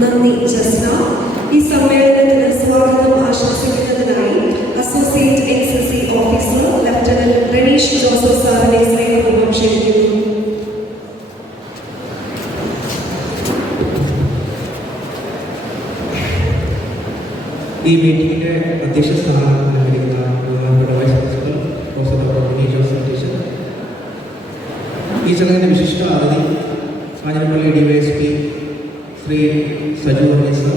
നന്ദി ജസ്ന. ഈ സമ്മേളനത്തിന് സ്വാഗതം ആശംസിക്കുന്നതിനായി associate excise officer lieutenant Reneesh Joseph സാറിനെ സ്നേഹപൂർവ്വം ക്ഷണിക്കുന്നു. ഈ മീറ്റിംഗിന്റെ അധ്യക്ഷ സ്ഥാനം നൽകുന്ന vice principal professor doctor V Joseph teacher, ഈ ചടങ്ങിന്റെ വിശിഷ്ട അതിഥി Kanjirappally DYSP Shri Saju Varghese sir,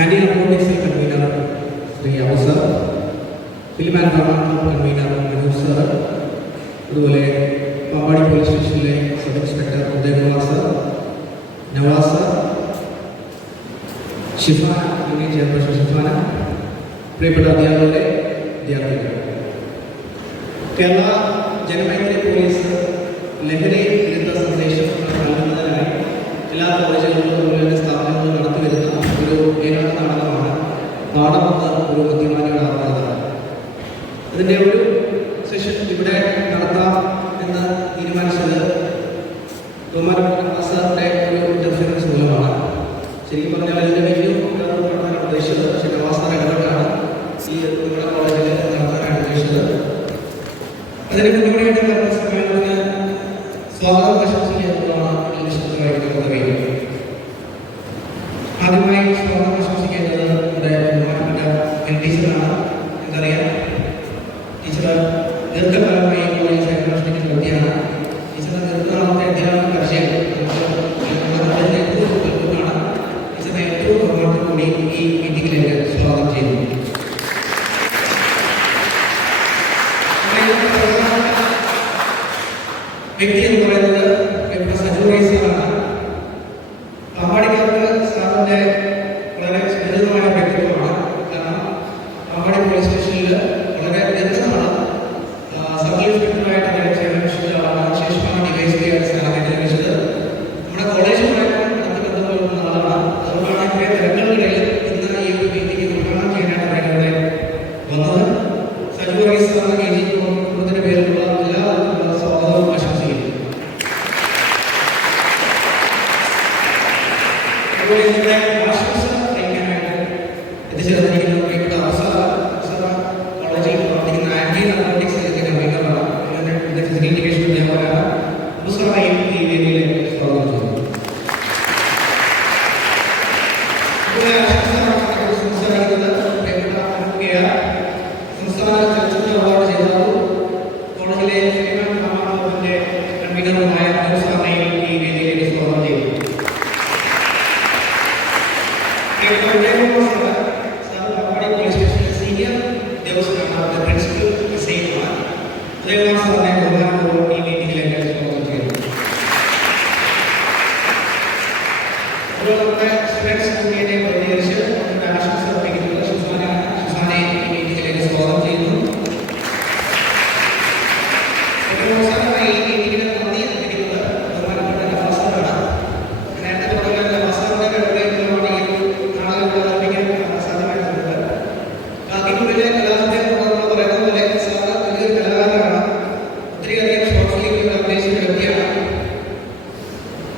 anti narcotics convener Shri Abu sir, film and drama club convener Manoj sir, അതുപോലെ പാമ്പാടി പോലീസ് സ്റ്റേഷനിലെ sub inspector Udayakumar sir, Navas sir, Shifana, chairperson Shifana, പ്രിയപ്പെട്ട അധ്യാപകരെ, വിദ്യാർത്ഥികൾ, കേരള ജനമൈത്രി പോലീസ് ലഹരി വിരുദ്ധ സന്ദേശം നൽകുന്നതിനായി എല്ലാ കോളേജുകളിലും അതുപോലെ സ്ഥാപനങ്ങളും നടത്തി വരുന്ന ഒരു ഏകാന്ത നാടകമാണ് പാഠമെന്ന് ഒരു ബുദ്ധിമാനികളാവുന്നത്. ഇതിൻ്റെ ഒരു സെഷൻ ഇവിടെ നടത്താം എന്ന് തീരുമാനിച്ചത് ബഹുമാനപ്പെട്ട സാറിൻ്റെ ഒരു ഇന്റർഫിയറൻസ് മൂലമാണ്. ശരിക്കും പറഞ്ഞാൽ ഇതിൻ്റെ വലിയ പഠനമാണ് ഉദ്ദേശിച്ചത്. പക്ഷേ നവാസാർ ഇടപെട്ടാണ് ഈ നമ്മുടെ കോളേജിൽ നടത്താനാണ് ഉദ്ദേശിച്ചത്. അതിന് മുന്നോടിയായിട്ട് സമ്മേളനത്തിന് സ്വാഗതം ആശംസിക്കുന്നതാണ് ഈ വിശുദ്ധമായിട്ട് പദവി. ആദ്യമായി സ്വാഗതം ആശംസിക്കേണ്ടത് നമ്മുടെ ബഹുമാനപ്പെട്ട ടീച്ചറാണ്. നമുക്കറിയാം, ടീച്ചർ ദീർഘകാലമായി കോളേജ് സൈക്കോളജിക്കൽ വ്യക്തിയാണ്. ടീച്ചർ ദീർഘനാളത്തെ അധ്യാപന പരിചയം കൂടി ഈ മീറ്റിംഗിലേക്ക് സ്വാഗതം ചെയ്യുന്നു. വ്യക്തി എന്ന് പറയുന്നത് സജു വൈസാണ്. പാമ്പാടിക്കാർക്ക് സാറിന്റെ വളരെ സുദൃഢമായ വ്യക്തിത്വമാണ്. കാരണം പാമ്പാടി പോലീസ് സ്റ്റേഷനിൽ വളരെ ദീർഘനാള് സബ് ഇൻസ്പെക്ടറായിട്ട് സേവനമനുഷ്ഠിച്ച ആളാണ്. ശേഷമാണ് DYSP ആയിട്ട് സ്ഥാനം ലഭിച്ചത്. നമ്മുടെ കോളേജുമായിട്ട് അടുത്ത ബന്ധമുള്ള ആളാണ്. അതുകൊണ്ടാണ് ഇത്രയും തിരക്കുകളിൽ ഇന്ന് ഈ ഒരു മീറ്റിംഗ് ഉദ്ഘാടനം ചെയ്യാനായിട്ട് ഇവിടെ വന്നത്. സജു വൈസ് സാറിന് KG കുടുംബത്തിന്റെ പേരിലുള്ള എല്ലാവർക്കും സ്വാഗതവും ആശംസിക്കുന്നു. അതുപോലെ ഇവിടെ ആശംസ അറിയിക്കാനായിട്ട് എത്തിച്ചേർന്നിരിക്കുന്ന പ്രിയപ്പെട്ട കോളേജിൽ പ്രവർത്തിക്കുന്ന ആന്റി നാർക്കോട്ടിക്സ് കൺവീനറാണ്. ഫിസിക്കൽ എഡ്യൂക്കേഷൻ അധ്യാപകരാണ്. അവസരമായും ഈ വേദിയിലേക്ക് സ്വാഗതം ചെയ്യുന്നു. സംസാരിക്കുന്നത് പ്രിയപ്പെട്ട സംസ്ഥാന ചലച്ചിത്ര അവാർഡ് ജേതാവും കോളേജിലെ ഫിലിം ആൻഡ് ഡ്രാമ ക്ലബിന്റെ കൺവീനറുമായ മനോജ് ഈ വേദിയിലേക്ക് സ്വാഗതം ചെയ്യുന്നു. പാമ്പാടി പോലീസ് സ്റ്റേഷനിലെ സീനിയർ ഉദ്യോഗസ്ഥനാണ്. പ്രിൻസിപ്പൽ ഉദയകുമാർ സാറിനെ ബഹുമാനപൂർവ്വം ഈ മീറ്റിംഗിലേക്ക് സ്വാഗതം ചെയ്യുന്നു. നമ്മുടെ സ്റ്റുഡൻസ് യൂണിയനെ പ്രതികരിച്ച് ആശംസ അർപ്പിക്കുന്നത് ഷിഫാനെ ഈ മീറ്റിംഗിലേക്ക് സ്വാഗതം ചെയ്യുന്നു. അവസാനമായി ഈ മീറ്റിംഗിന് നന്ദി അർപ്പിക്കുന്നത് ബഹുമാനപ്പെട്ട നവാസാറാണ്. നേരത്തെ പറഞ്ഞ നവാസാറിന്റെ നാടകം അവതരിപ്പിക്കാൻ സാധ്യമായിട്ടുണ്ട്. കാക്കിനുള്ളിലെ കലാലയത്തെ പറയുന്ന പോലെ സാറ് വലിയൊരു കലാകാരനാണ്. ഒത്തിരിയധികം ഷോർട്ട് ഫിലിമുകൾ അഭിനയിച്ച വ്യക്തിയാണ്.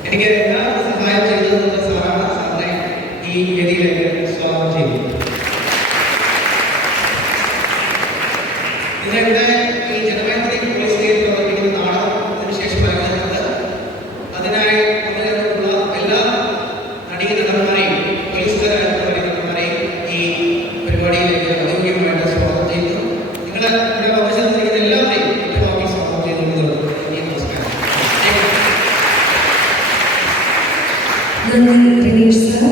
എനിക്ക് എല്ലാ സഹായം ചെയ്തത് സാറാണ്. സാറിനെ ഈ വേദിയിലേക്ക് സ്വാഗതം ചെയ്യുന്നു. ഇതിന്റെ ഈ ജനമൈത്രി പോലീസിലേക്ക് പ്രവർത്തിക്കുന്ന നാടകത്തിന് ശേഷമായി വരുന്നത് അതിനായി പങ്കെടുക്കുന്ന എല്ലാ നടീനടന്മാരെയും പോലീസുകാരായ നടന്മാരെയും ഈ പരിപാടിയിലേക്ക് ഔദ്യോഗികമായിട്ട് സ്വാഗതം ചെയ്യുന്നു. നിങ്ങൾ ഇവിടെ വന്നിരിക്കുന്ന എല്ലാവരെയും ഏറ്റവും സ്വാഗതം ചെയ്തുകൊണ്ട് ഈ നമസ്കാരം. നന്ദി റെനീഷ് സർ.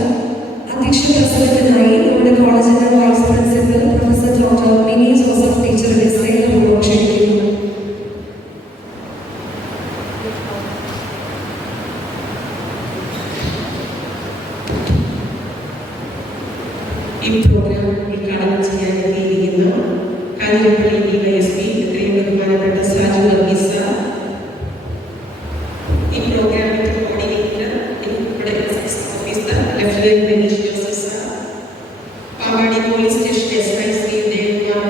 അധ്യക്ഷ പ്രസംഗത്തിനായി നമ്മുടെ കോളേജിന്റെ vice principal professor doctor Mini Joseph ടീച്ചറുടെ സ്നേഹപൂർവ്വം ക്ഷണിക്കുന്നു. ഈ പ്രോഗ്രാം ഉദ്ഘാടനം ചെയ്യാൻ എത്തിയിരിക്കുന്ന കാഞ്ഞിരപ്പള്ളി DYSP ഇത്രയും ബഹുമാനപ്പെട്ട സജു വർഗീസ് സർ, ഈ പ്രോഗ്രാമിന്റെ കോർഡിനേറ്റർ ഇവിടെ officer lieutenant Reneesh Joseph sir, Pampady police station SIC Udayakumar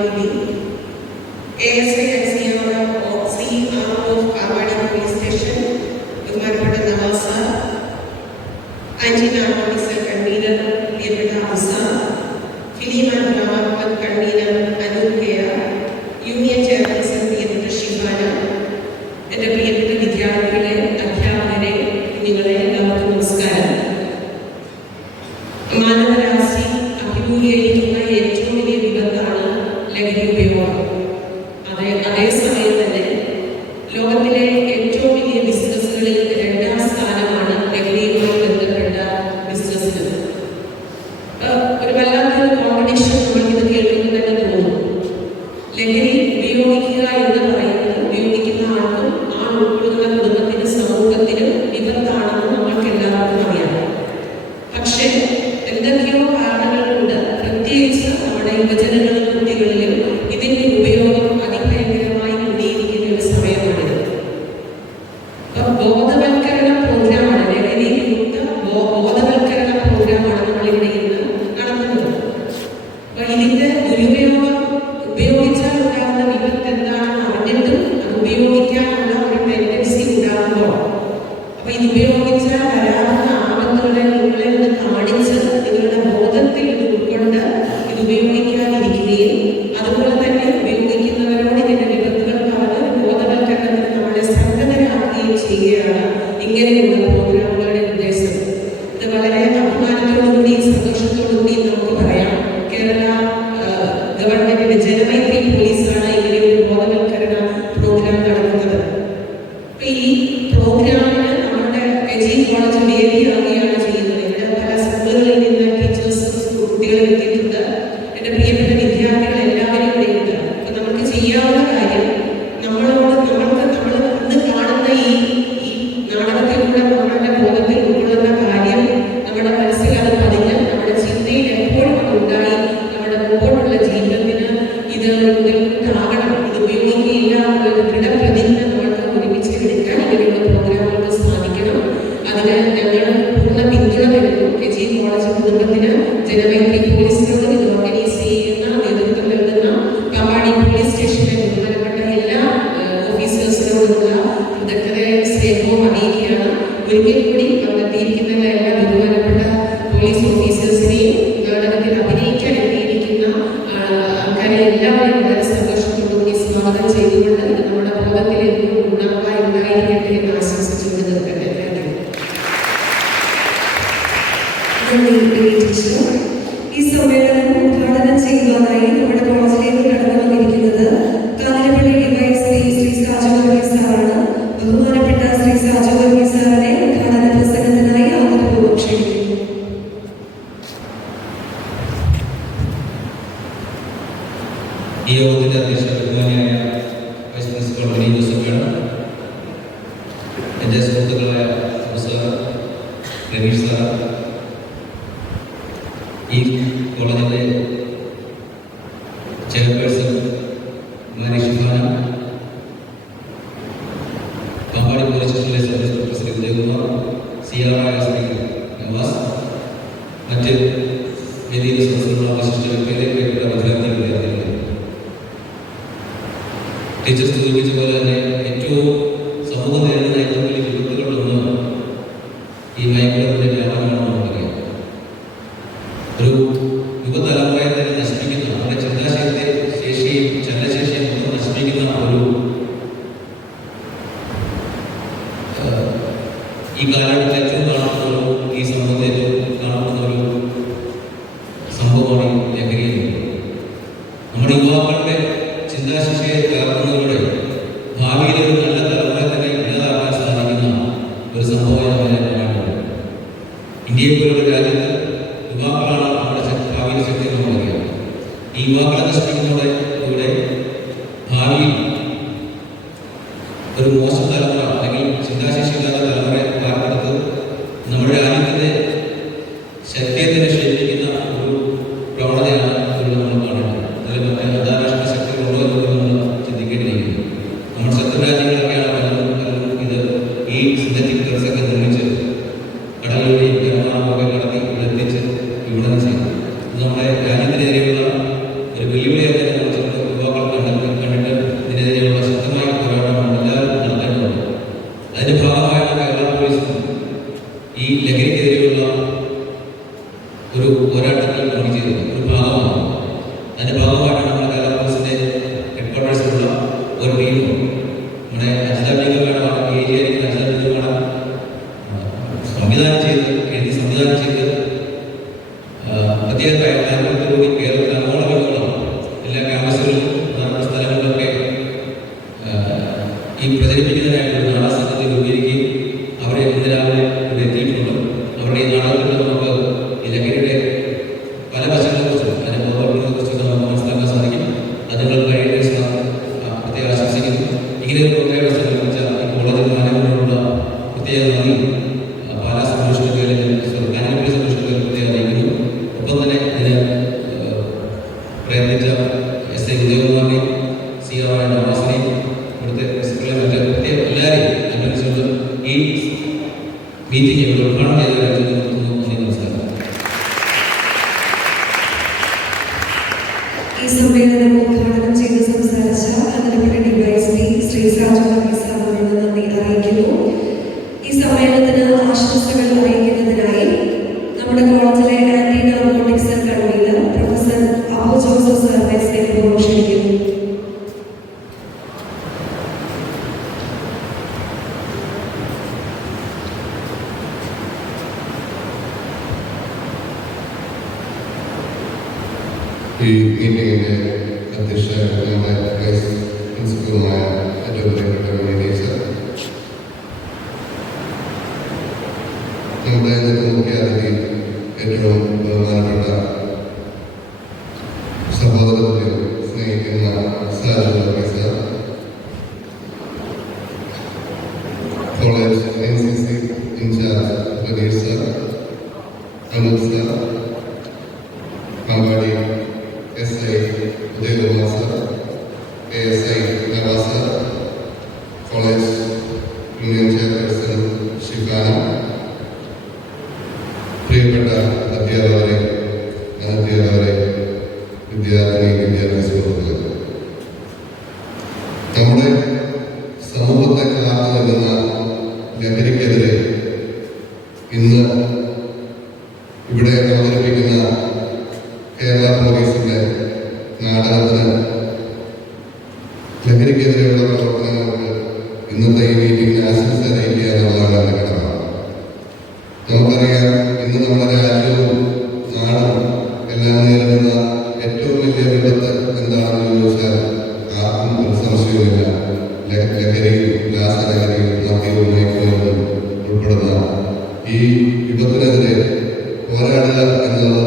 ASI CRO Pampady police station ബഹുമാനപ്പെട്ട Navas sir, anti narcotics convener പ്രിയപ്പെട്ട അസാം, film and drama club convener Anoop കെയർ, യൂണിയൻ ചെയർപേഴ്സൺ പ്രിയപ്പെട്ട ഷിബാന, എൻ്റെ പ്രിയപ്പെട്ട വിദ്യാർത്ഥികളെ, അധ്യാപകരെ, കുഞ്ഞുങ്ങളെ, എല്ലാവർക്കും നമസ്കാരം. മാനവരാശി അഭിമുഖീകരിക്കുന്ന ഏറ്റവും വലിയ വിപത്താണ് ലഹരി ഉപയോഗം. അതേസമയം തന്നെ ലോകത്തിലെ ഏറ്റവും വലിയ ബിസിനസ്സുകളിൽ 2ാം സ്ഥാനമാണ് ലഹരിയുമായി ബന്ധപ്പെട്ട ബിസിനസ്സിന്. ഒരു വല്ലാത്തൊരു കോമ്പറ്റീഷൻ നമ്മൾക്കിത് കേൾക്കുമ്പോൾ തന്നെ തോന്നും. ലഹരി ഉപയോഗിക്കുക എന്ന് പറയുന്നത് ഉപയോഗിക്കുന്ന ആൾക്കും ആ ഉൾക്കൊള്ളുന്ന കുടുംബത്തിനും സമൂഹത്തിനും വിപത്താണെന്ന് നമ്മൾക്ക് എല്ലാവർക്കും അറിയാം. പക്ഷേ എന്തൊക്കെയോ കാരണങ്ങൾ കൊണ്ട് പ്രത്യേകിച്ച് നമ്മുടെ യുവജനങ്ങളിലും കുട്ടികളിലും ഇതിന്റെ ഉപയോഗം അതിഭയങ്കരമായി കൂടിയിരിക്കുന്ന ഒരു സമയമാണിത്. ബോധവൽക്കരണ പ്രോഗ്രാമാണ്, ലഹരി വിമുക്ത ബോധവൽക്കരണ പ്രോഗ്രാമാണ് നമ്മളിവിടെ ഇന്ന് നടത്തുന്നത്. അപ്പൊ ഇതിന്റെ ഉപയോഗിച്ചാൽ ഉണ്ടാകുന്ന വിപത്ത് എന്താണെന്ന് അറിഞ്ഞിട്ടും അത് ഉപയോഗിക്കാനുള്ള ഒരു ടെൻഡൻസി ഉണ്ടാകുമ്പോൾ, അപ്പൊ ഇത് ഉപയോഗിച്ചാൽ വരാവുന്ന ആപത്തുകളെ നിങ്ങളെ ഒന്ന് കാണിച്ച് നിങ്ങളുടെ ബോധത്തിൽ ഇത് ഉൾക്കൊണ്ട് ഇത് ഉപയോഗിക്കാതിരിക്കുകയും അതുപോലെ തന്നെ ഉപയോഗിക്കുന്നവരോട് ഇതിന്റെ വിപത്തുകൾ പറഞ്ഞ് ബോധവൽക്കരണത്തിന് നമ്മളെ സന്നദ്ധരാക്കുകയും ചെയ്യുകയാണ് ഇങ്ങനെയുള്ള പ്രോഗ്രാമുകളുടെ ഉദ്ദേശം. ഇത് വളരെ അഭിമാനത്തോടുകൂടിയും സന്തോഷത്തോടുകൂടിയും നമുക്ക് പറയാം, കേരള ഗവൺമെന്റിന്റെ ജനമൈത്രി പോലീസാണ് ഇങ്ങനെ ഒരു ബോധവൽക്കരണ പ്രോഗ്രാം നടത്തുന്നത്. ഈ പ്രോഗ്രാമിന് നമ്മുടെ എജി കോളേജ് വേദിയാവുകയാണ് ചെയ്യുന്നത്. ഇവിടെ പല സ്കൂളുകളിൽ നിന്ന് ടീച്ചേഴ്സും കുട്ടികളും എത്തിയിട്ടുണ്ട്. എൻ്റെ പ്രിയപ്പെട്ട വിദ്യാർത്ഥികൾ എല്ലാവരും ഇവിടെ ഉണ്ട്. അപ്പൊ നമുക്ക് ചെയ്യാവുന്ന കാര്യം, നമ്മൾ ഇന്ന് കാണുന്ന ഈ നാടകത്തിലൂടെ നമ്മളുടെ ബോധത്തിൽ ഉൾക്കൊള്ളുന്ന കാര്യം നമ്മുടെ മനസ്സിൽ അത് പതിഞ്ഞ് നമ്മുടെ ചിന്തയിൽ എപ്പോഴും അത് ഉണ്ടായി നമ്മുടെ മുമ്പോട്ടുള്ള ജീവിതത്തിന് ഇത് മുതൽക്കൂട്ടാകണം, ഇത് ഉപയോഗിക്കുകയില്ല എന്നുള്ളൊരു ദൃഢപ്രതിജ്ഞ നമ്മൾക്ക് ഒരുമിച്ച് എടുക്കാൻ ഇങ്ങനെയുള്ള പ്രോഗ്രാമുകൾക്ക് സാധിക്കണം. അതിന് ഞങ്ങൾ പൂർണ്ണ പിന്തുണ നൽകും. എജി കോളേജ് കുടുംബത്തിന് ജനമൈത്രി പോലീസിനോട് ഇത് ഓർഗനൈസ് ചെയ്യുന്ന നേതൃത്വം നൽകുന്ന പാമ്പാടി പോലീസ് സ്റ്റേഷനിലെ ബഹുമാനപ്പെട്ട എല്ലാ ഓഫീസേഴ്സിനോടുള്ള കൃതജ്ഞതയും സ്നേഹവും അറിയിക്കുകയാണ്. ഒരിക്കൽ കൂടി എത്തിയിരിക്കുന്ന എല്ലാ ബഹുമാനപ്പെട്ട പോലീസ് ഓഫീസേഴ്സിനെയും നാടകത്തിൽ അഭിനയിക്കാൻ എത്തിയിരിക്കുന്ന ആൾക്കാരെ എല്ലാവരെയും വളരെ സന്തോഷത്തോടുകൂടി സ്വാഗതം ചെയ്തുകൊണ്ട് ഇത് നമ്മുടെ ബോധത്തിൽ എന്നും ഗുണമായി ഉണ്ടായിരിക്കട്ടെ എന്ന് ആശംസിച്ചുകൊണ്ട് നിർത്തട്ടെ. ഈ സമ്മേളനം ഉദ്ഘാടനം ചെയ്യുവാനായി നമ്മുടെ കോളേജിലേക്ക് കടന്നു വന്നിരിക്കുന്നത് കാഞ്ഞിരപ്പള്ളി ഡിവൈഎസ്പി ശ്രീ സാജു വർഗീസ് സാറാണ്. ബഹുമാനപ്പെട്ട ശ്രീ സാജു വർഗീസ് സാറിനെ ഉദ്ഘാടന പ്രസംഗത്തിനായി ആദരപൂർവ്വം ക്ഷണിക്കുന്നു. ഈ യോഗത്തിന്റെ അധ്യക്ഷ ബഹുമാനിയായ വൈസ് പ്രിൻസിപ്പൽ വിനീത് ജോസഫാണ്. എൻ്റെ സുഹൃത്തുക്കളായ സാർ, രമേഷ് സാർ, ഈ കോളേജിലെ ചെയർപേഴ്സൺ ഷിബാന, പാമ്പാടി പോലീസ് സ്റ്റേഷനിലെ സബ് ഇൻസ്പെക്ടർ ശ്രീ ഉദയകുമാർ, സിആർആയ ശ്രീ നവാസ്, മറ്റ് വേദിയിൽ സദസ്സിലുള്ള വിശിഷ്ട വ്യക്തികളെ, പ്രിയപ്പെട്ട വിദ്യാർത്ഥികളെ, ടീച്ചേഴ്സ് സൂചിപ്പിച്ച പോലെ തന്നെ ഏറ്റവും സമൂഹം നേരിടുന്ന ഏറ്റവും വലിയ വിപത്തുകളിലൊന്ന് ഈ മയക്കുമരുന്നിന്റെ വ്യാപനമാണെന്ന് നമുക്കറിയാം. ഒരു യുവതലമുറയെ തന്നെ നശിപ്പിക്കുന്ന, അവരുടെ ചിന്താശേഷിയെയും ചലനശേഷിയും മൊത്തം നശിപ്പിക്കുന്ന ഈ കാലഘട്ടത്തിൽ ഏറ്റവും കാണുന്ന ഈ സമൂഹത്തിൽ ഏറ്റവും കാണുന്ന ഒരു സംഭവമാണ് ഈ ലഹരി. നമ്മുടെ യുവാക്കളുടെ ചിന്താശേഷിയെ തകർക്കുന്നതിലൂടെ ഭാവിയിൽ ഒരു നല്ല തലമുറയെ തന്നെ ഇല്ലാതാക്കാൻ സാധിക്കുന്ന ഒരു സംഭവമായി നമ്മൾ കാണുന്നത്. ഇന്ത്യയെ പോലുള്ള രാജ്യത്ത് യുവാക്കളാണ് നമ്മുടെ ഭാവിയിലെ ശക്തി നമുക്കറിയാം. ഈ യുവാക്കളെ നശിപ്പിക്കുന്നതോടെ ഭാവിയിൽ ഒരു മോശം തലമുറ അല്ലെങ്കിൽ ചിന്താശേഷി ഇല്ലാത്ത തലമുറയെ വാർത്തെടുത്ത് നമ്മുടെ രാജ്യത്തിന്റെ ശക്തിയെ തന്നെ ക്ഷയിപ്പിക്കുന്ന ഒരു പ്രവണതയാണ് ഇവിടെ നമ്മൾ കാണുന്നത്. അതിൽ മറ്റേ അന്താരാഷ്ട്ര ശക്തികളുണ്ടോ എന്ന് നമ്മൾ ചിന്തിക്കേണ്ടിയിരിക്കുന്നു. നമ്മൾ ശത്രു രാജ്യങ്ങളൊക്കെയാണ് പലരും ഇത് ഈ സിന്തറ്റിക് ഡ്രഗ്സ് ഒക്കെ നിർമ്മിച്ച് കടലിലൂടെയും കരമാർഗമൊക്കെ കടത്തി ഇവിടെ എത്തിച്ച് വിപണനം ചെയ്യുന്നു. ഇത് നമ്മുടെ രാജ്യത്തിനെതിരെയുള്ള ഒരു വെല്ലുവിളിയൊക്കെ നമ്മൾ യുവാക്കൾ കണ്ടിട്ട് ഇതിനെതിരെയുള്ള ശക്തമായ പോരാട്ടമാണ് എല്ലാവരും നടത്തേണ്ടതുണ്ട്. അതിന്റെ ഭാഗമായാണ് കേരള പോലീസും ഈ ലഹരിക്കെതിരെയുള്ള ഒരു പോരാട്ടത്തിൽ ജോയിൻ ചെയ്തത് ഒരു ഭാഗമാണ്. അതിൻ്റെ ഭാഗമായിട്ടാണ് നമ്മുടെ കേരള പോലീസിൻ്റെ ഹെഡ്ക്വാർട്ടേഴ്സിലുള്ള ഒരു ടീം നമ്മുടെ അജിതാബിക മേഡമാണ്, എ ജി ആയിരിക്കുന്ന അജിതാബിക മേഡം സംവിധാനം ചെയ്ത് പ്രത്യേക കാര്യങ്ങളോടുകൂടി കേരളത്തിലെ അങ്ങോളം എല്ലാ ക്യാമ്പസുകളിലും പ്രധാനപ്പെട്ട സ്ഥലങ്ങളിലൊക്കെ ഈ പ്രചരിപ്പിക്കുന്നതിനായിട്ട് ഒരു നാടക സംഘത്തെ രൂപീകരിക്കുകയും അവരെ ഇന്ന് രാവിലെ ഇവിടെ എത്തിയിട്ടുണ്ട്. അവരുടെ ഈ നാടകത്തിൽ നമുക്ക് ഈ ലഹരിയുടെ പല വശങ്ങളെക്കുറിച്ചും അതിൻ്റെ ബോധവൽക്കരണത്തെക്കുറിച്ചൊക്കെ നമുക്ക് മനസ്സിലാക്കാൻ സാധിക്കും. അത് നിങ്ങൾ കഴിയട്ടെ പ്രത്യേക ആശംസിക്കുന്നു. ഇങ്ങനെ ഒരു പ്രത്യേക സംഘടിപ്പിച്ച ഈ കോളേജിൽ മാനേജ്മെന്റിനുള്ള പ്രത്യേക നന്ദി പാലാ സന്തോഷത്തെ കാനപ്പള്ളി സന്തോഷത്തെ പ്രത്യേക അറിയിക്കുന്നു. ഒപ്പം തന്നെ ഇതിന് പ്രയത്നിച്ച എസ് ഐ ഉദയകുമാറിനെയും CR നവാസിനെയും ഇവിടുത്തെ പ്രിൻസിപ്പളെ മറ്റ് പ്രത്യേക എല്ലാവരെയും അഭിനന്ദിച്ചുകൊണ്ട് ഈ മീറ്റിംഗ് ഇവിടെ ഉദ്ഘാടനം ചെയ്ത രാജ്യത്ത് നിർത്തുന്നു. നമസ്കാരം. ഈ സമ്മേളനം ഉദ്ഘാടനം ചെയ്ത് സംസാരിച്ച കാഞ്ഞിരപ്പള്ളി ഡിവൈഎസ്പി ശ്രീ സാജു വർഗീസ് അവരോട് നന്ദി അറിയിക്കുന്നു. ഈ സമ്മേളനത്തിന് ആശംസകൾ അറിയിക്കുന്നതിനായി നമ്മുടെ കോളേജിലെ anti narcotic cell convener professor Abu Joseph സാറിനെ സ്നേഹപൂർവ്വം ക്ഷണിക്കുന്നു. ഈ മീറ്റിംഗിൻ്റെ അധ്യക്ഷനായ നമ്മുടെ വൈസ് പ്രിൻസിപ്പലുമായ ഏറ്റവും പ്രിയപ്പെട്ട ടീച്ചർ, നമ്മുടെ ഇന്നത്തെ മുഖ്യാതിഥി ഏറ്റവും ബഹുമാനപ്പെട്ട സഹോദരത്തെ സ്നേഹിക്കുന്ന Saju Varghese sir, college NCC incharge Pratheesh sir, Anoop sir, Pampady SI Udayakumar sir, ASI Navas sir, college union chairperson Shifana, പ്രിയപ്പെട്ട അധ്യാപകരെ, അനധ്യാപകരെ, വിദ്യാർത്ഥി സുഹൃത്തുക്കളെ, നമ്മുടെ സമൂഹത്തെ കാത്തു നിൽക്കുന്ന ലഹരിക്കെതിരെ ഇന്ന് ഇവിടെ അവതരിപ്പിക്കുന്ന കേരള പോലീസിന്റെ നാടകത്തിന് ലഹരിക്കെതിരെയുള്ള പ്രവർത്തനങ്ങൾക്ക് ഇന്നത്തെ ഈ മീറ്റിംഗിന് ആശംസ അറിയിക്കുക എന്നുള്ളതാണ് എൻ്റെ കടമ. നമുക്കറിയാം, ഇന്ന് നമ്മുടെ രാജ്യവും നാടും എല്ലാം നേരിടുന്ന ഏറ്റവും വലിയ വിപത്ത് എന്താണെന്ന് ചോദിച്ചാൽ ആർക്കും ഒരു സംശയവുമില്ല. ലഹരിയും രാസലഹരിയും മദ്യവും മയക്കുമരുന്നും ഉൾപ്പെടുന്ന ഈ വിപത്തിനെതിരെ പോരാടുക എന്നത്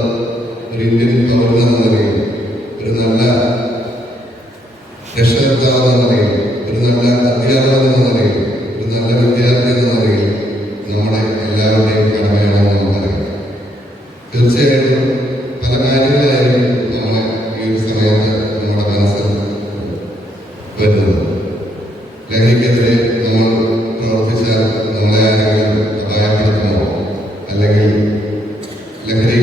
ഒരു ഇന്ത്യൻ പൗരനെന്ന നിലയിൽ, ഒരു നല്ല രക്ഷകർത്താവ് എന്ന നിലയിൽ, ഒരു നല്ല അധ്യാപകൻ എന്ന നിലയിൽ, ഒരു നല്ല വിദ്യാർത്ഥി എന്ന നിലയിൽ നമ്മുടെ എല്ലാവരുടെയും കടമയാണെന്ന് നമുക്കറിയാം. തീർച്ചയായിട്ടും പല കാര്യങ്ങളായിരിക്കും നമ്മളെ ഈ ഒരു സമയത്ത് നമ്മുടെ മനസ്സിൽ വരുന്നത്. ലഹരിക്കെതിരെ നമ്മൾ പ്രവർത്തിച്ചാൽ നമ്മളെ ആരെങ്കിലും അപായപ്പെടുത്തുമോ, അല്ലെങ്കിൽ ലഹരി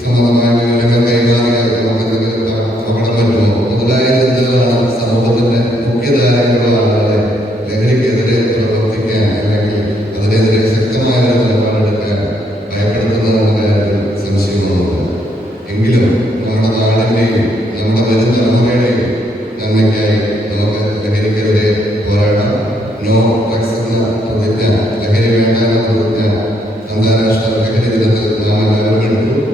സംബന്ധമായ വിവരങ്ങൾ കൈമാറിയാൽ നമുക്ക് എന്തെങ്കിലും അപകടം പറ്റുമോ മുതലായ ചിന്തകളാണ് സമൂഹത്തിന്റെ മുഖ്യധാരയിലുള്ള ആളുകളെ ലഹരിക്കെതിരെ പ്രവർത്തിക്കാൻ അല്ലെങ്കിൽ അതിനെതിരെ ശക്തമായ നിലപാടെടുക്കാൻ ഭയപ്പെടുത്തുന്നതെന്ന കാര്യത്തിൽ സംശയമൊന്നുമില്ല. എങ്കിലും നമ്മുടെ നാടിന്റെയും നമ്മുടെ വരും തലമുറയുടെയും നന്മയ്ക്കായി നമുക്ക് ലഹരിക്കെതിരെ പോരാടാം. നോ ഡ്രഗ്സ് എന്ന പ്രതിജ്ഞ, ലഹരി വേണ്ട എന്ന പ്രതിജ്ഞ അന്താരാഷ്ട്ര ലഹരി ദിനത്തിൽ നാം എല്ലാവരും എടുത്തു.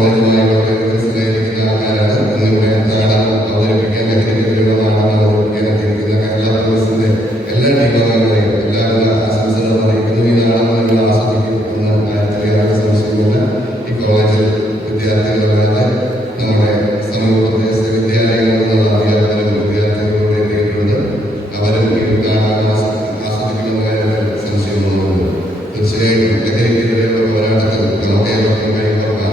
കോളേജുമായി വളരെ സഹകരിക്കുന്ന ആൾക്കാരാണ്. ഇന്നിവിടെ നാടകം അവതരിപ്പിക്കാൻ, ലഹരിക്കെതിരെയുള്ള നാടകം അവതരിപ്പിക്കാൻ എത്തിയിരിക്കുന്ന കേരള പോലീസിന്റെ എല്ലാ ടീമംഗങ്ങളെയും എല്ലാവിധ ആശംസകളും അറിയിക്കുന്നു. ഈ നാടകം നിങ്ങൾ ആസ്വദിക്കുമെന്ന് കാര്യത്തിലേറെ സംശയമില്ല. ഈ കോളേജിൽ വിദ്യാർത്ഥികളല്ലാതെ നമ്മുടെ സമൂഹപ്രദേശ വിദ്യാലയങ്ങളിൽ നിന്നുള്ള അധ്യാപകരും വിദ്യാർത്ഥികളോട് എത്തിയിട്ടുണ്ട്. അവരും ഈ നാടകം ആസ്വദിക്കുമെന്ന കാര്യത്തിൽ സംശയമൊന്നുമില്ല. തീർച്ചയായും ലഹരിക്കെതിരെയുള്ള പോരാട്ടത്തിൽ നമുക്ക് ഏവർക്കും കഴിയുന്ന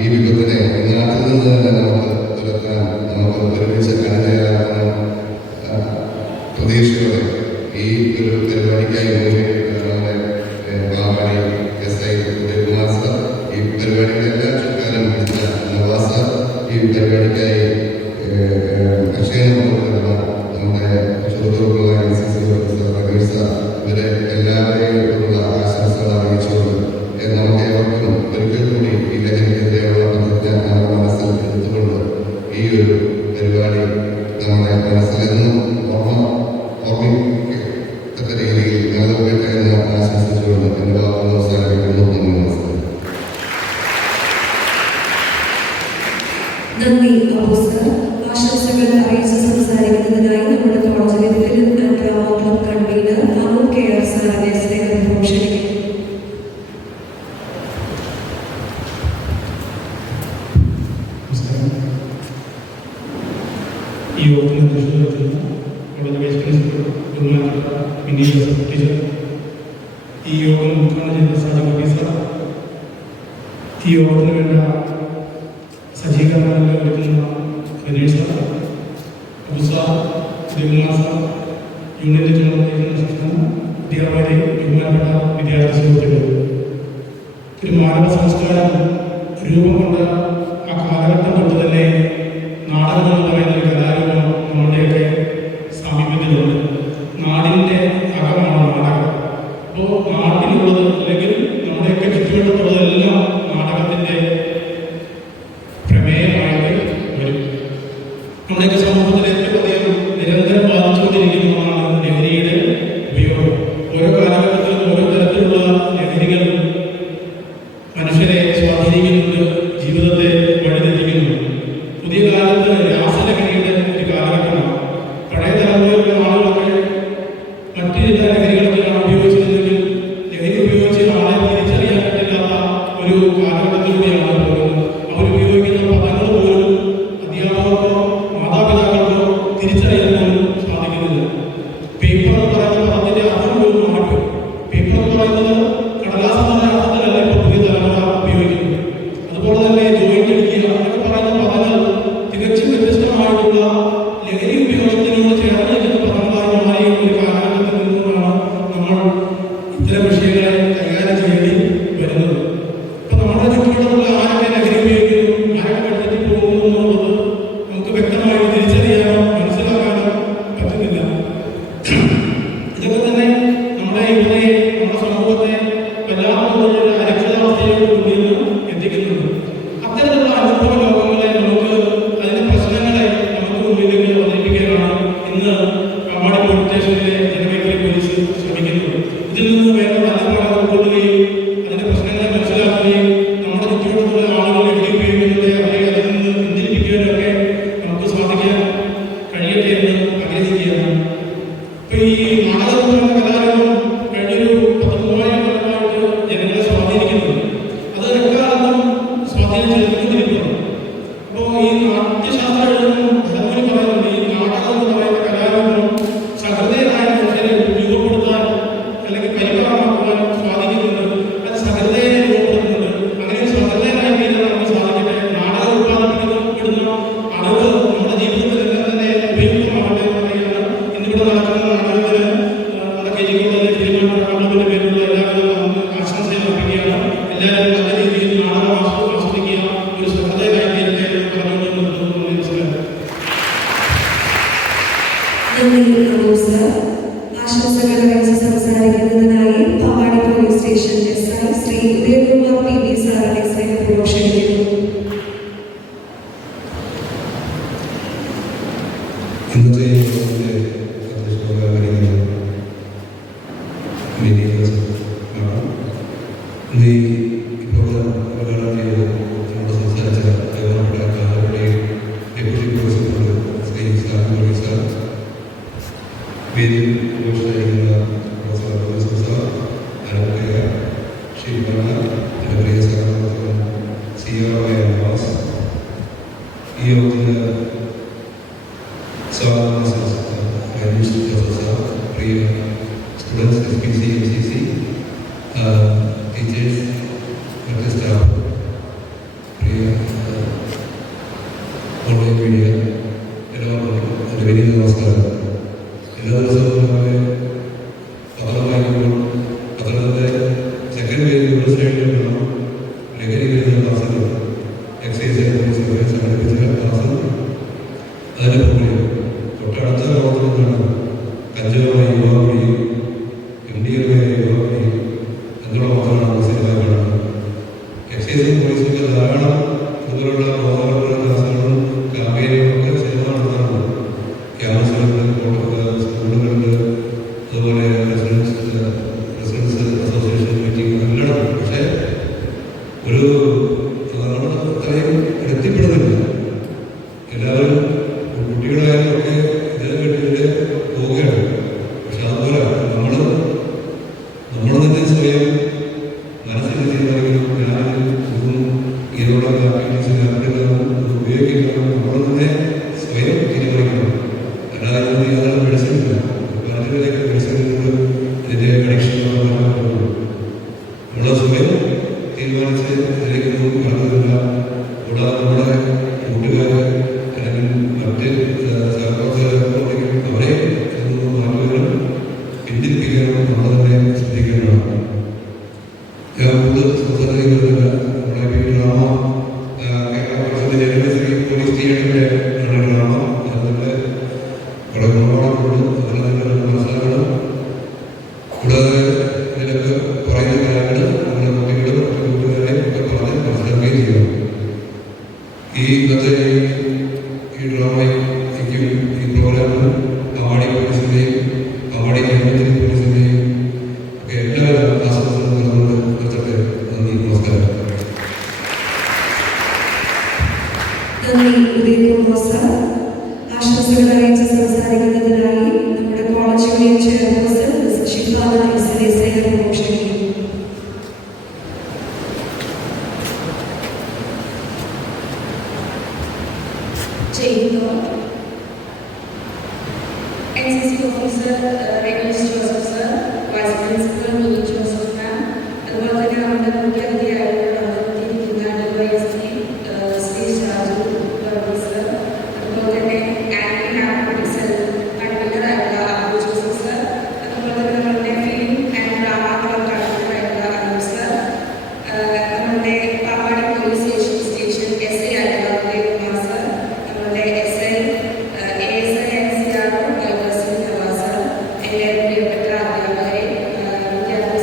ഈ വിപത്തിനെ ഈ നാട്ടിൽ നിന്ന് തന്നെ നമുക്ക് തുരത്താൻ നമുക്ക് ഒരുമിച്ച് അണിനിരക്കാനുള്ള പ്രതീക്ഷയോടെ ഈ ഒരു പരിപാടിക്കായി നമ്മുടെ പാമ്പാടി SI ഉദയകുമാർ സാർ, ഈ പരിപാടിയുടെ എല്ലാ ചുക്കാനും പിടിച്ച നവാസ് സാർ, ഈ പരിപാടിക്കായി അക്ഷയം നമ്മുടെ ചുരുക്കമുള്ള NCC ഓഫീസർ റവീർ സാർ, ഇവരെ എല്ലാവരെയും ആശംസകൾ അറിയിച്ചുകൊണ്ട് നമുക്ക് ഏവർക്കും ഒരിക്കൽ കൂടി ഈ ലഹരിക്കെതിരെയുള്ള പ്രതിജ്ഞ നമ്മുടെ മനസ്സിൽ എടുത്തുകൊണ്ട് ഈ ഒരു പരിപാടി നമ്മുടെ മനസ്സിൽ എന്നും ഓർമ്മിക്കത്തക്ക രീതിയിൽ നിലനിൽക്കട്ടെ എന്ന് ആശംസിച്ചുകൊണ്ട് എൻ്റെ വാക്കുകൾ അവസാനിപ്പിക്കുന്നു. നന്ദി അബു സർ. ആശംസകൾ അറിയിച്ച് സംസാരിക്കുന്നതിനായി നമ്മുടെ കോളേജിലെ film and drama club convener Anoor KR സാറിനെ സ്നേഹപൂർവ്വം ക്ഷണിക്കുന്നു. ഈ യോഗത്തിന് അധ്യക്ഷത വഹിക്കുന്ന കോളേജ് വൈസ് പ്രിൻസിപ്പൽ ബഹുമാനപ്പെട്ട മിനി ജോസഫ് ടീച്ചർ, ഈ യോഗം ഉദ്ഘാടനം ചെയ്ത സാജു ഓഫീസർ, ഈ യോഗത്തിന് വേണ്ട സജ്ജീകരണങ്ങൾ ഒരുക്കുന്ന Ranish sir, Abu sir, Udayakumar sir, യൂണിയന്റെ ചുമതല സംസ്ഥാന അധ്യാപകരെ, ബഹുമാനപ്പെട്ട വിദ്യാർത്ഥി സുഹൃത്തുക്കൾ, ഒരു മാനവ സംസ്കാരം രൂപം കൊണ്ട ആ കാലഘട്ടം തൊട്ട് തന്നെ നാടകം എന്ന് പറയുന്ന ഒരു കലാരൂപം നമ്മുടെയൊക്കെ സാമീപ്യത്തിലുണ്ട്. നാടിൻ്റെ അകമാണ് നാടകം. അപ്പോൾ നാട്ടിലുള്ളത് അല്ലെങ്കിൽ നമ്മുടെയൊക്കെ ചുറ്റുവട്ടത്തുള്ളതെല്ലാം നാടകത്തിൻ്റെ പ്രമേയമായിട്ട് വരും. നമ്മുടെയൊക്കെ സമൂഹത്തിൽ ഏറ്റവും അധികം നിരന്തരം ബാധിച്ചുകൊണ്ടിരിക്കുന്ന ഒന്നാണ് ലഹരിയുടെ ഉപയോഗം. ഓരോ കാലഘട്ടത്തിലും ഓരോ തരത്തിലുള്ള ലഹരികൾ മനുഷ്യരെ സ്വാധീനിക്കുന്നുണ്ട്, ജീവിതത്തെ വഴിതെറ്റിക്കുന്നുണ്ട്. പുതിയ കാലത്ത് രാസലഹരിയുടെ ഒരു കാലഘട്ടമാണ്. പഴയ തലമുറയിലുള്ള ആളുകളൊക്കെ മറ്റു ചില ലഹരികളൊക്കെയാണ് ഉപയോഗിച്ചിരുന്നെങ്കിൽ ലഹരി ഉപയോഗിച്ച് ആളെ തിരിച്ചറിയാൻ പറ്റില്ലാത്ത ഒരു കാലഘട്ടത്തിലൂടെയാണ് പോകുന്നത്. അവരുപയോഗിക്കുന്ന പദങ്ങൾ പോലും അധ്യാപകർക്കോ മാതാപിതാക്കൾക്കോ തിരിച്ചറിയാൻ പോലും സാധിക്കുന്നില്ല. പേപ്പർ എന്ന് പറയുന്ന പദത്തിന്റെ അർത്ഥം പോലും മാറ്റും. പേപ്പർ എന്ന് പറയുന്നത് കടലാസ് എന്ന അർത്ഥത്തിലല്ല ഇപ്പോൾ പുതിയ തലമുറ ഉപയോഗിക്കുന്നത്. അതുപോലെ തന്നെ ജോയിന്റ് അടിക്കുക എന്നൊക്കെ പറയുന്ന പദങ്ങൾ തികച്ചും വ്യത്യസ്തമായിട്ടുള്ള ലഹരി ഉപയോഗത്തിനോട് ചേർന്ന് നിൽക്കുന്ന പദങ്ങളായി മാറിയ ഒരു കാലഘട്ടത്തിൽ നിന്നുമാണ് നമ്മൾ ഇത്തരം വിഷയങ്ങളെ കൈകാര്യം ചെയ്യേണ്ടി വരുന്നത്. ഇപ്പൊ നമ്മുടെ ചുറ്റുപാടുള്ള ആരൊക്കെ ലഹരി ഉപയോഗിക്കുന്നു, ആരൊക്കെ വഴിതെറ്റി പോകുന്നു എന്നുള്ളത് നമുക്ക് വ്യക്തമായിട്ട് തിരിച്ചറിയാനോ മനസ്സിലാക്കാനോ പറ്റുന്നില്ല. ഇതൊക്കെ തന്നെ നമ്മുടെ സമൂഹത്തെ വല്ലാത്ത അരക്ഷിതാവസ്ഥയോട് കൂടിയെന്ന് എത്തിക്കുന്നുണ്ട്. അത്തരത്തിലുള്ള അനുഭവ ലോകങ്ങളെ നമുക്ക് അതിന്റെ പ്രശ്നങ്ങളെ നമുക്ക് മുമ്പിലേക്ക് അവതരിപ്പിക്കാനാണ് ഇന്ന് പാമ്പാടി പോലീസ് സ്റ്റേഷനിലെ ജനമേഖല പോലീസ് ശ്രമിക്കുന്നത്. ഇതിൽ നിന്ന് വേണ്ട നല്ല പാഠങ്ങൾ ഉൾക്കൊള്ളുകയും അതിന്റെ പ്രശ്നങ്ങളെ മനസ്സിലാക്കുകയും നമ്മുടെ ചുറ്റുപാടുള്ള ആളുകൾ ലഹരി ഉപയോഗിക്കുന്നത് അവരെ അതിൽ നിന്ന് പിന്തിരിപ്പിക്കാനൊക്കെ നമുക്ക് സാധിക്കാൻ കഴിയട്ടെ എന്ന് ആഗ്രഹിക്കുകയാണ്. ഇപ്പൊ ഈ നാടകം കലാരൂപം കഴിഞ്ഞൊരു 10-30 കൊല്ലമായിട്ട് ജനങ്ങളെ സ്വാധീനിക്കുന്നുണ്ട്. അത് എക്കാലത്തും സ്വാധീനം ചെലുത്തിക്കൊണ്ടിരിക്കുന്നു. അപ്പോൾ ഈ നാട്യശാസ്ത്രം എഴുതുന്ന ധർമ്മി പറയുന്നുണ്ട്, ഈ നാടകം എന്ന് പറയുന്ന കലാരൂപം സഹൃദയരായ മനുഷ്യരെ രൂപപ്പെടുത്താൻ അല്ലെങ്കിൽ പരിപാലനമാക്കുവാൻ സ്വാധീനിക്കുന്നുണ്ട്. അത് സഹൃദയനെ രൂപപ്പെടുത്തുന്നുണ്ട്. അങ്ങനെ സഹൃദയനായി തീരാൻ നമുക്ക് സാധിക്കട്ടെ. നാടകം ഉത്പാദിപ്പിക്കപ്പെടുന്ന അറിവ് നമ്മുടെ ജീവിതത്തിൽ എല്ലാം തന്നെ ഉപയുക്തമാകട്ടെ എന്ന് പറയുകയാണ്. ഇന്നിവിടെ നടക്കുന്ന നാടകത്തിന് നമ്മുടെ KG ഫിലിമിന്റെ പേരിലുള്ള എല്ലാവരും നമുക്ക് ആശംസകൾ അർപ്പിക്കുകയാണ്. എല്ലാവരും നല്ല രീതിയിൽ നാടകം ആസ്വദിക്കുക, ഒരു സഹൃദയനായി തീരട്ടെ എന്ന് പറഞ്ഞുകൊണ്ട് നിർത്തുന്നു. നമസ്കാരം. നന്ദി അബു സർ. ആശംസകൾ അറിയിച്ച് സംസാരിക്കുന്നതിനായി Pampady police station SI Shri Udayakumar PV സാറിനെ സ്നേഹപൂർവ്വം ക്ഷണിക്കുന്നു. ഇന്നത്തെ യോഗത്തിന്റെ അധ്യക്ഷത മിനി ജോസഫ് ആണ്. ഇപ്പോൾ നമ്മുടെ സംസാരിച്ച യോഗത്തിന് സ്വാഗതം പ്രിയ സ്റ്റുഡൻസ് SPC NCC ടീച്ചേഴ്സ് മറ്റ് സ്റ്റാഫ് പ്രിയ ഓൺലൈൻ മീഡിയ എല്ലാവർക്കും എൻ്റെ വലിയ നമസ്കാരം. എല്ലാ ദിവസവും രാവിലെ പത്രം വായിക്കുമ്പോൾ പത്രത്തിൻ്റെ സെക്കൻഡ് പേജിൽ സൈഡിൽ വേണം ലഹരി വിരുദ്ധ ക്ലാസ്സുകൾ എക്സൈസ് സംഘടിപ്പിച്ച ക്ലാസ്. അതിൻ്റെ പുറമെ തൊട്ടടുത്ത ലോകത്തിൽ നിന്നാണ് കഞ്ചാവായ യുവാക്കളെയും MDMA യുവാക്കളെയും എന്നുള്ള മാത്രമാണ് മനസ്സിലാക്കുന്നത്. എക്സൈസും പോലീസൊക്കെ ധാരാളം ഇതുപോലുള്ള ബോധവൽക്കരണ ക്ലാസ്സുകളും ക്യാമ്പയിനുകളൊക്കെ സിനിമ നടത്താറുണ്ട്. ക്യാമ്പസുകളിൽ സ്കൂളുകളിൽ അതുപോലെ റെസിഡൻസ് അസോസിയേഷൻ മീറ്റിംഗ് എല്ലാം. പക്ഷേ ഒരു അത്രയും എത്തിപ്പെടുന്നില്ല. എല്ലാവരും കുട്ടികളായാലും ഒക്കെ ഇതിനെ കേട്ടിട്ട് പോവുകയാണ്. പക്ഷെ അതുപോലെ നമ്മൾ തന്നെ സ്വയം മനസ്സിൽ തീരുമാനിക്കണം. ഞാൻ ഇതിനുള്ള ആക്ടിവിറ്റീസ് ഉപയോഗിക്കണം. നമ്മൾ തന്നെ സ്വയം തീരുമാനിക്കണം. അല്ലാതെ യാതൊരു മെഡിസിനില്ല. പലതിലേക്ക് മെഡിസിനുകൾ ഇതിൻ്റെ അഡിക്ഷൻ നമ്മൾ സ്വയം തീരുമാനിച്ച് ഇതിലേക്കൊന്നും കടന്നില്ല. കൂടാതെ നമ്മുടെ കൂട്ടുകാർ അല്ലെങ്കിൽ മറ്റ് സഹപ്രവർത്തകരുണ്ടെങ്കിൽ അവരെ ഇതൊന്നും മാറ്റുവാനും പിന്തിരിപ്പിക്കാനും നമ്മൾ തന്നെ ശ്രദ്ധിക്കേണ്ടതാണ്. ഞാൻ കൂടുതൽ സംസാരിക്കുന്നില്ല. നമ്മുടെ ഡ്രാമ കേരള പോലീസ് തിയേറ്ററിൻ്റെ ഡ്രാമ അതിൻ്റെ കുറെ ഗുണപാഠങ്ങളുണ്ട്. അതിൽ മനസ്സിലാക്കണം. കൂടാതെ ഇതിലൊക്കെ പറയുന്ന കാര്യങ്ങൾ നമ്മുടെ കുട്ടികളും മറ്റു കൂട്ടുകാരെയും ഒക്കെ പറഞ്ഞ് മനസ്സിലാക്കുകയും ചെയ്യണം. ഇന്നത്തെ ഈ ഡ്രാമയ്ക്കും ഈ പ്രോഗ്രാമിനും അവാടി പോലീസിൻ്റെയും അവാടി കേന്ദ്രത്തിലെ പോലീസിൻ്റെയും ഒക്കെ എല്ലാ ആശംസകളും നൽകുന്നത് നിർത്തട്ടെ. നന്ദി, നമസ്കാരം. നന്ദി ഉദയകുമാർ സർ. ആശംസകൾ അറിയിച്ച് സംസാരിക്കുന്നതിനായി നമ്മുടെ college union chairperson Shifana promotion ചെയ്യുന്നു. NCC officer Regulus Joseph sir, vice principal Muni Joseph ma'am, അതുപോലെ തന്നെ നമ്മുടെ മുഖ്യ അതിഥിയായിട്ടുള്ള വന്നിരിക്കുന്ന DYSP ശ്രീ ഷാജു സർ, അതുപോലെ തന്നെ ആക്ടിംഗ് ആക്ടിവിറ്റീസ് കൺവീനറായിട്ടുള്ള അബു ജോസഫ് സർ, അതുപോലെ തന്നെ നമ്മുടെ ഫിലിം ആൻഡ് ഡ്രാമ ക്ലബ് കൺവീനറായിട്ടുള്ള അനൂപ് സർ, നമ്മുടെ പാപ്പാടി പോലീസ് സ്റ്റേഷൻ SI ആയിട്ടുള്ള ഉദയകുമാർ സർ, നമ്മുടെ SI ASI NCR എല്ലാ പ്രിയപ്പെട്ട അധ്യാപകരെ, വിദ്യാർത്ഥി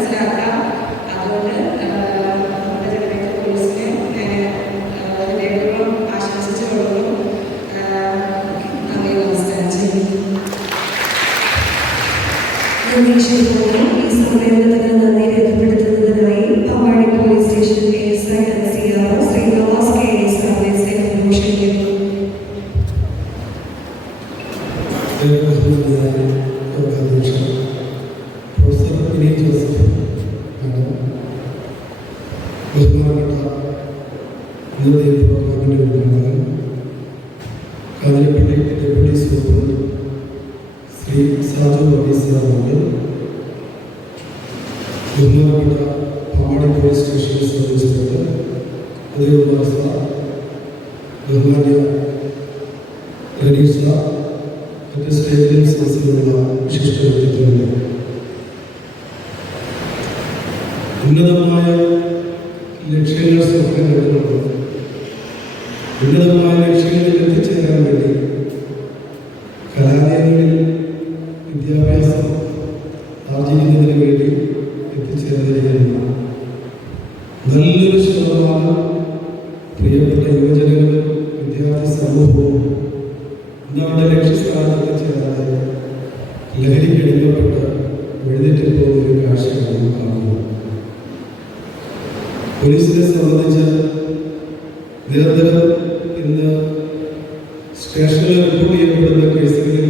മനസ്സിലാക്കാം. അതുകൊണ്ട് നമ്മുടെ ജനറേറ്റർ പോലീസിനെ ഹൃദയപൂർവ്വം ആശംസിച്ചുകൊള്ളുന്നു. നന്ദി, നമസ്കാരം ചെയ്യുന്നു. ഈ സമ്മേളനത്തിന് നന്ദി രേഖപ്പെടുത്തുന്നതിനായി Pampady police station ASI and CRO Shri Navas KS സർവീസിനെ പ്രമോഷിക്കുന്നു. കാഞ്ഞിരപ്പള്ളി ഡെപ്യൂട്ടി സൂപ്രണ്ട് ശ്രീ സാജു വർഗീസ് സാറുണ്ട്. ബഹുമാനപ്പെട്ട Pampady police station service Udayakumar sir, ബഹുമാന്യ റനീഷ് സാർ, മറ്റ് സ്റ്റേജിൽ സദസ്സിലുള്ള വിശിഷ്ട വ്യക്തിത്വങ്ങൾ, ഉന്നതമായ ലക്ഷ്യങ്ങൾ സ്വപ്നം കണ്ടുകൊണ്ട് ഉന്നതമായ ലക്ഷ്യങ്ങളിൽ എത്തിച്ചേരാൻ വേണ്ടി കലാലയങ്ങളിൽ വിദ്യാഭ്യാസം ആർജിക്കുന്നതിന് വേണ്ടി എത്തിച്ചേർന്നിരിക്കുന്ന നല്ലൊരു ശതമാനം പ്രിയപ്പെട്ട യുവജനങ്ങളും വിദ്യാർത്ഥി സമൂഹവും ഇന്നവരുടെ ലക്ഷ്യസ്ഥാനത്ത് ചേരാതെ ലഹരിക്കടിമപ്പെട്ട് എഴുന്നേറ്റ് പോകുന്ന ഒരു കാഴ്ചയാണ് കാണുന്നത്. പോലീസിനെ സംബന്ധിച്ച് നിരന്തരം ഇന്ന് സ്റ്റേഷനിൽ റിപ്പോർട്ട് ചെയ്യപ്പെടുന്ന കേസുകളിൽ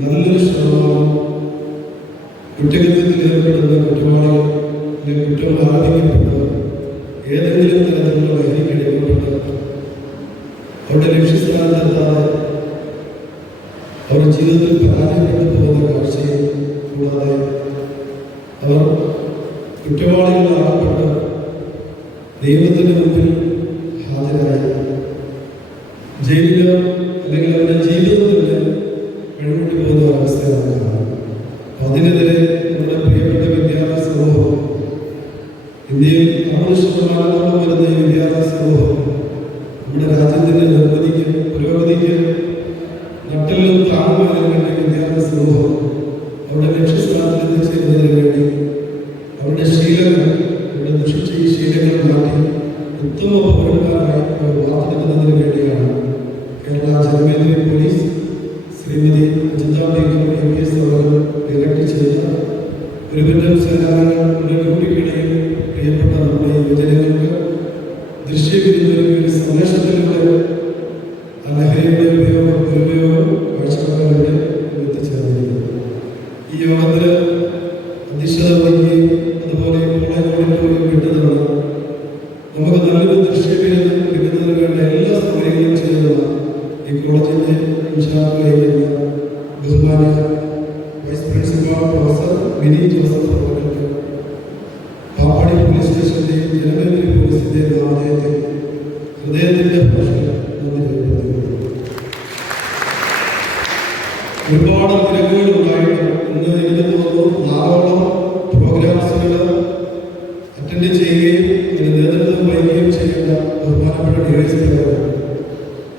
നല്ലൊരു ശതമാനം കുറ്റകൃത്യത്തിൽ ഏർപ്പെടുന്ന കുറ്റവാളികൾ അല്ലെങ്കിൽ കുറ്റം ആരോപിക്കപ്പെട്ടവർ ഏതെങ്കിലും തരത്തിലുള്ള ലഹരിക്കടിമപ്പെട്ട് അവരുടെ ലക്ഷ്യസ്ഥാനത്തെത്താതെ അവരുടെ ജീവിതത്തിൽ പരാജയപ്പെട്ടു പോകുന്ന കാഴ്ചയും കൂടാതെ അവർ കുറ്റവാളികളാകപ്പെട്ട് നിയമത്തിന് മുമ്പിൽ ഹാജരായി ജയിലിൽ അല്ലെങ്കിൽ അവരുടെ ജീവിതത്തിൽ കഴിവിട്ട് പോകുന്ന ഒരവസ്ഥയാണ് കാണുന്നത്. അതിനെതിരെ നമ്മുടെ പ്രിയപ്പെട്ട വിദ്യാർത്ഥി സമൂഹം, ഇന്ത്യയിൽ 60% വരുന്ന ഈ വിദ്യാർത്ഥി സമൂഹം നമ്മുടെ രാജ്യത്തിൻ്റെ നിർമ്മിതിക്ക് പുരോഗതിക്ക് നട്ടെല്ലും താങ്ങുവാനും വേണ്ടി വിദ്യാർത്ഥി സമൂഹം അവരുടെ ലക്ഷ്യസ്ഥാനത്ത് എത്തിച്ചേരുന്നതിന് വേണ്ടി അവരുടെ ശീലങ്ങൾ, അവരുടെ ദുഷിച്ച ഈ ശീലങ്ങൾ മാറ്റി ഉത്തമ പൗരന്മാരായി അവർ വാർത്തെടുക്കുന്നതിന് വേണ്ടിയാണ് കേരള ജനമേന്ദ്രി പോലീസ് ശ്രീമതി അജിത ബീഗം IPS അവർ ഡയറക്റ്റ് ചെയ്ത ഒരുപറ്റം സേനാംഗങ്ങൾ മുന്നോട്ടുകൂടിക്കിടയിൽ പ്രിയപ്പെട്ട നമ്മുടെ യുവജനങ്ങൾക്ക് ദൃശ്യവിരുദ്ധ ഒരു സന്ദേശത്തിലൂടെ ലഹരിയുടെ ഉപയോഗം ദുരുപയോഗം കാഴ്ചപ്പാടുകളുടെ എത്തിച്ചേർന്നിരിക്കുന്നു. ഈ യോഗത്തിന് അധ്യക്ഷത വഹിക്കുകയും അതുപോലെ കോളേജുകളിൽ വിട്ടതാണ് നമുക്ക് നല്ലൊരു ദൃശ്യവിരുദ്ധം ലഭിക്കുന്നതിന് വേണ്ട എല്ലാ സൗകര്യങ്ങളും ചെയ്തതാണ് ഈ കോളേജിൻ്റെ ഇൻചാർജായിരിക്കുന്ന ബഹുമാന്യ vice principal professor Mini Joseph അവർക്ക് പാമ്പാടി പോലീസ് സ്റ്റേഷൻ്റെയും ജനമേന്ദ്രി പോലീസിൻ്റെയും നാമധേയത്തിൽ ഹൃദയത്തിൻ്റെ ഭാഷയിൽ നന്ദി രേഖപ്പെടുത്തുന്നു. ഒരുപാട് തിരക്കുകൾ ഉണ്ടായിട്ട് ഇന്ന് എനിക്ക് തോന്നുന്നു 4ഓളം പ്രോഗ്രാംസുകൾ അറ്റൻഡ് ചെയ്യുകയും അതിന് നേതൃത്വം വഹിക്കുകയും ചെയ്യുന്ന ബഹുമാനപ്പെട്ട DSP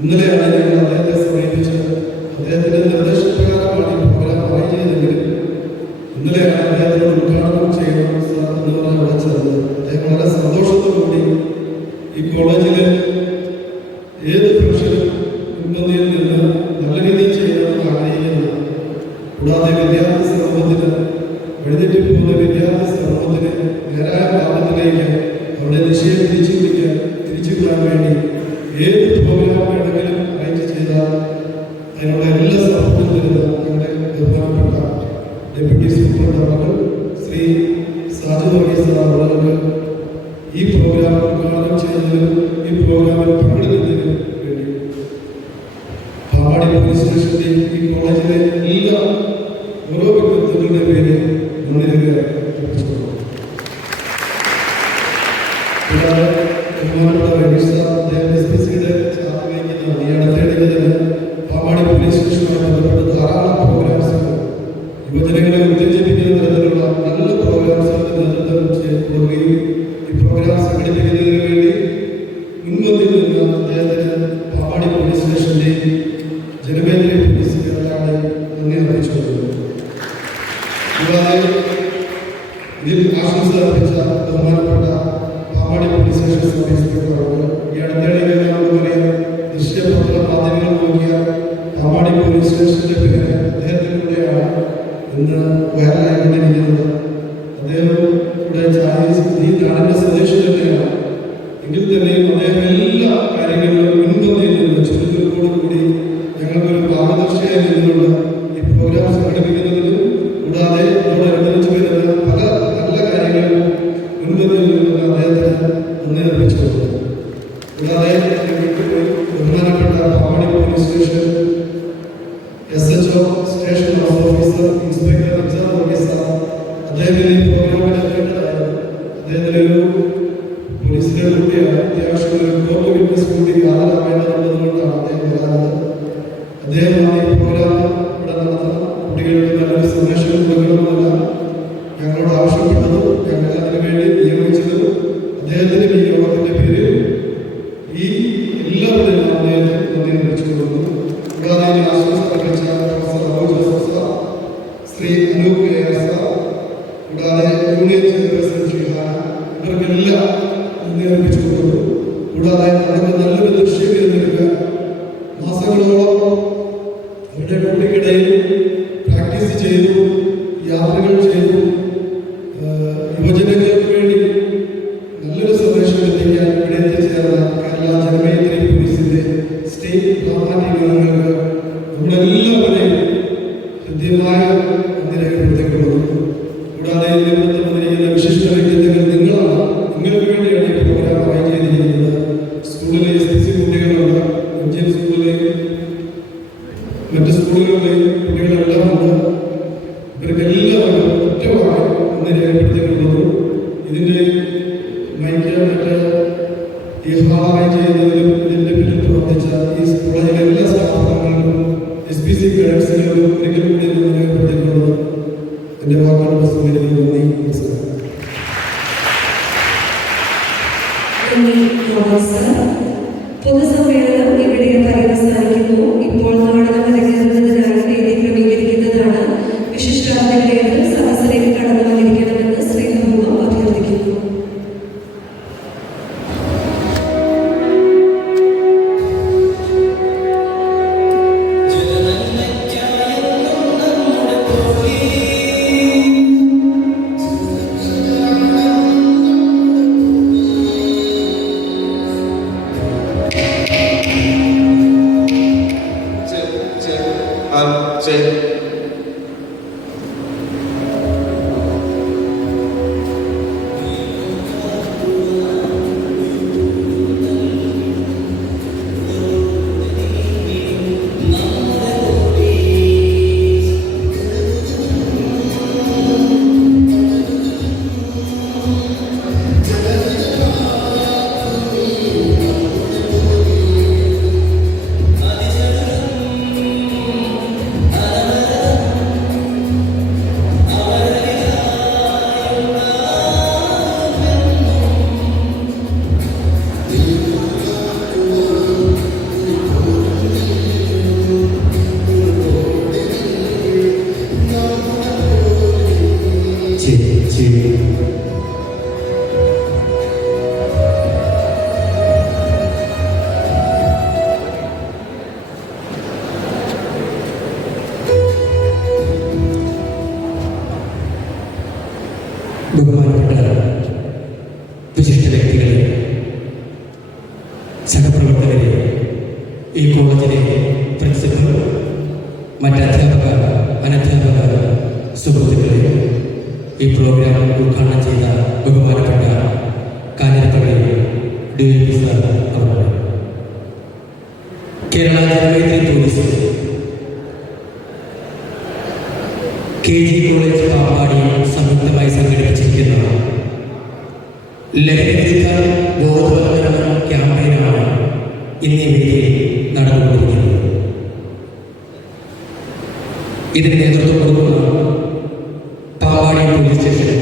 ഇന്നലെയാണ് ഞങ്ങൾ അദ്ദേഹത്തെ സമീപിച്ച് അദ്ദേഹത്തിൻ്റെ നിർദ്ദേശപ്രകാരമാണ് ഈ പ്രോഗ്രാം അറേഞ്ച് ചെയ്തെങ്കിലും ഇന്നലെയാണ് അദ്ദേഹത്തിന് ഉദ്ഘാടനം ചെയ്യണം സാർ എന്ന് പറഞ്ഞ് അവിടെ ചേർന്നത്. അദ്ദേഹം വളരെ സന്തോഷത്തോടുകൂടി ഈ കോളേജിലെ ഏത് ഫംഗ്ഷനും മുൻപന്തിയിൽ നിന്ന് നല്ല രീതിയിൽ ചെയ്യണമെന്ന് ആഗ്രഹിക്കുന്നു. കൂടാതെ വിദ്യാർത്ഥി സമൂഹത്തിന് എഴുന്നേറ്റ് പോകുന്ന വിദ്യാർത്ഥി സമൂഹത്തിന് നേരായ പാഠത്തിലേക്ക് അവരുടെ ദിശയെ തിരിച്ചുവിടാൻ വേണ്ടി ഏത് പ്രോഗ്രാം വേണമെങ്കിലും അറേഞ്ച് ചെയ്താൽ അതിനുള്ള എല്ലാ സപ്പോർട്ടും തരുന്ന ഞങ്ങളുടെ ബഹുമാനപ്പെട്ട ഡെപ്യൂട്ടി സൂപ്രണ്ട് അവർ ശ്രീ സാജു വർഗീസ് സാർ അവർക്ക് ഈ പ്രോഗ്രാം ഉദ്ഘാടനം ചെയ്യുന്നതിനും ഈ പ്രോഗ്രാമിൽ പങ്കെടുക്കുന്നതിനും വേണ്ടി പാമ്പാടി പോലീസ് സ്റ്റേഷൻ്റെയും ഈ കോളേജിലെ എല്ലാ ഓരോ വ്യക്തിത്വങ്ങളുടെ പേര് മുന്നിലേക്ക് കൂടാതെ ബഹുമാനപ്പെട്ട റനീഷ് സാർ SPCയുടെ ചാർജ് വഹിക്കുന്ന ഈ അടുത്തിടയിൽ പാമ്പാടി പോലീസ് സ്റ്റേഷനുമായി ബന്ധപ്പെട്ട് ധാരാളം പ്രോഗ്രാംസുകൾ യുവജനങ്ങളെ ഉത്തേജിപ്പിക്കുന്ന തരത്തിലുള്ള നല്ല പ്രോഗ്രാംസുകൾക്ക് നേതൃത്വം കൊടുക്കുകയും ഈ പ്രോഗ്രാം സംഘടിപ്പിക്കുന്നതിന് വേണ്ടി മുൻപന്തിൽ നിന്ന് അദ്ദേഹത്തിന് പാമ്പാടി പോലീസ് സ്റ്റേഷൻ്റെയും ജനമേന്ദ്രി പോലീസ് കേരളയുടെ നന്ദി അർപ്പിച്ചുകൊള്ളുന്നു. കൂടാതെ ഇതിൽ ആശംസ അർപ്പിച്ച ബഹുമാനപ്പെട്ട Pampady police station sub inspector അവർക്ക് ഈ അടുത്തിടെയെല്ലാം നമുക്കറിയാം ദൃശ്യപത്ര മാധ്യമങ്ങൾ നോക്കിയ പാമ്പാടി പോലീസ് സ്റ്റേഷന്റെ പേര് അദ്ദേഹത്തിലൂടെയാണ് ഇന്ന് വൈറലായിക്കൊണ്ടിരിക്കുന്നത്. അദ്ദേഹം ഇവിടെ ഈ നാടിന്റെ സ്വദേശി തന്നെയാണ്. എങ്കിൽ തന്നെയും അദ്ദേഹം എല്ലാ കാര്യങ്ങളിലും മുൻപന്തിയിൽ നിന്ന് ചുരുക്കത്തോടുകൂടി ഞങ്ങൾക്കൊരു മാർഗദർശിയായി നിന്നുകൊണ്ട് ഈ പ്രോഗ്രാം സംഘടിപ്പിക്കുന്നതിലും കൂടാതെ അതോടനുബന്ധിച്ച് വരുന്ന പല നല്ല കാര്യങ്ങളിലും മുൻപന്തിയിൽ നിന്നുള്ള അദ്ദേഹത്തിന് നന്ദി അർപ്പിച്ചുകൊണ്ട് കൂടാതെ ബഹുമാനപ്പെട്ട Pampady police station SHO station house officer inspector exam officer അദ്ദേഹത്തിന് ഈ പ്രോഗ്രാമിൽ എത്തേണ്ടതായിരുന്നു. അദ്ദേഹത്തിനൊരു പോലീസിന്റെ ഡ്യൂട്ടിയാണ്. അത്യാവശ്യം ഒരു കോർട്ട് വിറ്റ്നസ് കൂടി ഹാജരാവേണ്ടതുള്ളതുകൊണ്ടാണ് അദ്ദേഹം വരാറുള്ളത്. അദ്ദേഹമാണ് ഈ പ്രോഗ്രാം ഇവിടെ നടത്തുന്ന കുട്ടികൾക്ക് നല്ലൊരു സന്ദേശം കൊടുക്കണമെന്നല്ല ഞങ്ങളോട് ആവശ്യപ്പെട്ടതും ഞങ്ങൾ അതിനുവേണ്ടി നിയോഗിച്ചതും അദ്ദേഹത്തിന് ഈ യോഗത്തിന്റെ പേരിൽ ഈ എല്ലാവരും അദ്ദേഹത്തെ നന്ദി അറിയിച്ചു കൊടുക്കുന്നു. കൂടാതെ ആശംസ അറിയിച്ച professor Abu Joseph sir, Shri Anoop K sir, കൂടാതെ യൂണിയൻ ചെയർപേഴ്സൺ ഷിഹാന, ഇവർക്കെല്ലാം നന്ദി അർപ്പിച്ചു കൊടുക്കുന്നു. കൂടാതെ നമുക്ക് നല്ലൊരു ദൃശ്യം ഇരുന്നിരിക്കുക മാസങ്ങളോളം അവരുടെ കുട്ടിക്കിടയിൽ പ്രാക്ടീസ് ചെയ്തു, യാത്രകൾ ചെയ്തു, യുവജനങ്ങൾക്ക് വേണ്ടി നല്ലൊരു സന്ദേശം എത്തിക്കാൻ ഇവിടെ എത്തിച്ചേർന്ന കേരള ജനമൈത്രി പോലീസിന്റെ സ്റ്റേറ്റ് ഡ്രാമാറ്റിക് അംഗങ്ങൾക്ക് നമ്മളെല്ലാവരെയും ഹൃദ്യമായ നന്ദി രേഖപ്പെടുത്തിക്കൊള്ളുന്നു. കൂടാതെ നേതൃത്വം വന്നിരിക്കുന്ന വിശിഷ്ട വ്യക്തിത്വങ്ങൾ നിങ്ങളാണ്. നിങ്ങൾക്ക് വേണ്ടിയാണ് ഈ പ്രോഗ്രാം അറേഞ്ച് ചെയ്തിരിക്കുന്നത്. സ്കൂളിലെ SPC കുട്ടികളുണ്ട്, ഇന്ത്യൻ സ്കൂളിലെയും മറ്റ് സ്കൂളുകളിലെയും കുട്ടികളെല്ലാം ഉണ്ട്. ഇവർക്കെല്ലാവരും ഒറ്റവാക്കി നന്ദി രേഖപ്പെടുത്തിക്കൊള്ളുന്നു. ഇതിൻ്റെ മൈക്ക് മറ്റ് ഈ അറേഞ്ച് ചെയ്യുന്നതിലും ഇതിൻ്റെ പിന്നിൽ പ്രവർത്തിച്ച ഈ കോളേജിലെ എല്ലാ സ്റ്റാഫുകൾക്കും SPC ഗൈഡൻസിനും ഒരിക്കൽ കൂടി നന്ദി രേഖപ്പെടുത്തിക്കൊള്ളുന്നു. എൻ്റെ വാക്കുകൾ പ്രസംഗിക്കുന്നത് നന്ദി. നമസ്കാരം. പൊതുസമ്മേളനം ഇവിടെ പര്യവസാനിക്കുന്നു. ഇപ്പോൾ നാടകം അരങ്ങേറുന്നതിനായി വേദി ക്രമീകരിക്കുന്നതാണ്. വിശിഷ്ടാതിഥികൾ സദസ്സിലേക്ക് കടന്നു വന്നിരിക്കണമെന്ന് സ്നേഹപൂർവ്വം അഭ്യർത്ഥിക്കുന്നു. ബഹുമാനപ്പെട്ട വിശിഷ്ട വ്യക്തികളെ, സഹപ്രവർത്തകരെ, ഈ കോളേജിലെ പ്രിൻസിപ്പൽ, മറ്റ് അധ്യാപക അനധ്യാപക സുഹൃത്തുക്കളെ, ഈ പ്രോഗ്രാം ഉദ്ഘാടനം ചെയ്ത ബഹുമാനപ്പെട്ട കാഞ്ഞിരപ്പള്ളി DIP സാർ അവരുടെ, Kerala Janamaithri police KG college Pampady സംയുക്തമായി സംഘടിപ്പിച്ചിരിക്കുന്ന ലഹരിവിരുദ്ധ ബോധവൽക്കരണ ക്യാമ്പയിനാണ് ഇന്നീ വേദിയിൽ നടന്നുകൊണ്ടിരിക്കുന്നത്. ഇതിന് നേതൃത്വം കൊടുക്കുന്ന പാമ്പാടി പോലീസ് സ്റ്റേഷൻ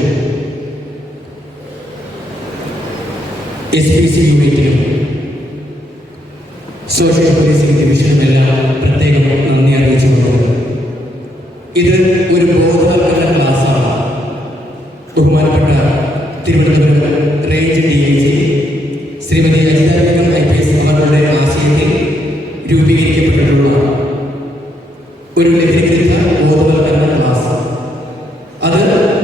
SPC യൂണിറ്റിനും സോഷ്യൽ പോലീസിംഗ് ഡിവിഷനുമെല്ലാം പ്രത്യേകം നന്ദി അറിയിച്ചുകൊണ്ട് ഇത് ഒരു ബോധവൽക്കരണ ക്ലാസ്സാണ്. ബഹുമാനപ്പെട്ട Thiruvananthapuram range DIG Shrimati Ajitha Beegum IPS അവരുടെ ആശയത്തിൽ രൂപീകരിക്കപ്പെട്ടിട്ടുള്ള ഒരു ലഹരിവിരുദ്ധ ബോധവൽക്കരണ ക്ലാസ്. അത്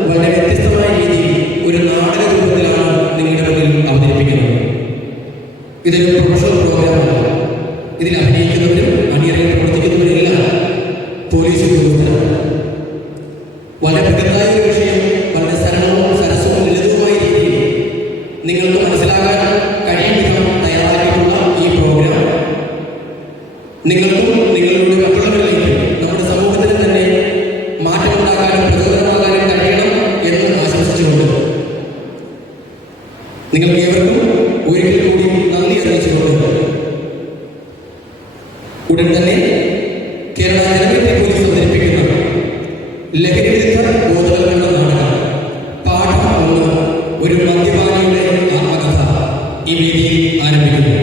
വളരെ വ്യത്യസ്തമായ രീതിയിൽ ഒരു നാടക രൂപത്തിലാണ് നിങ്ങളുടെ മുന്നിൽ അവതരിപ്പിക്കുന്നത്. ഇതൊരു പ്രൊഫഷണൽ പ്രോഗ്രാമല്ല. ഇതിൽ അഭിനയിക്കുന്നവരും അണിയറയിൽ പ്രവർത്തിക്കുന്നവരെല്ലാം പോലീസ് ഉദ്യോഗസ്ഥരാണ്. വളരെ ബൃഹത്തായ ഒരു വിഷയം വളരെ സരളവും സരസവും ലളിതവുമായ രീതിയിൽ നിങ്ങൾക്ക് മനസ്സിലാക്കാൻ കഴിയും വിധം തയ്യാറാക്കിയിട്ടുള്ള ഈ പ്രോഗ്രാം നിങ്ങൾക്കും നിങ്ങളുടെ മറ്റുള്ളവരിലേക്കും നമ്മുടെ സമൂഹത്തിന് തന്നെ മാറ്റമുണ്ടാക്കാനും പ്രചോദനമാകാനും കഴിയണം എന്ന് ആശംസിച്ചുകൊണ്ട് നിങ്ങൾക്ക് ഏവർക്കും ഒരിക്കൽ കൂടി നന്ദി അറിയിച്ചുകൊണ്ട് ഉടൻ തന്നെ കേരള ജനപ്രതി പോലീസ് അവതരിപ്പിക്കുന്ന ലഹരിവിരുദ്ധ ബോധവൽക്കരണ നാടകം പാഠം 1 ഒരു മദ്യപാനിയുടെ ആത്മകഥ ഈ വേദിയിൽ ആരംഭിക്കുന്നു.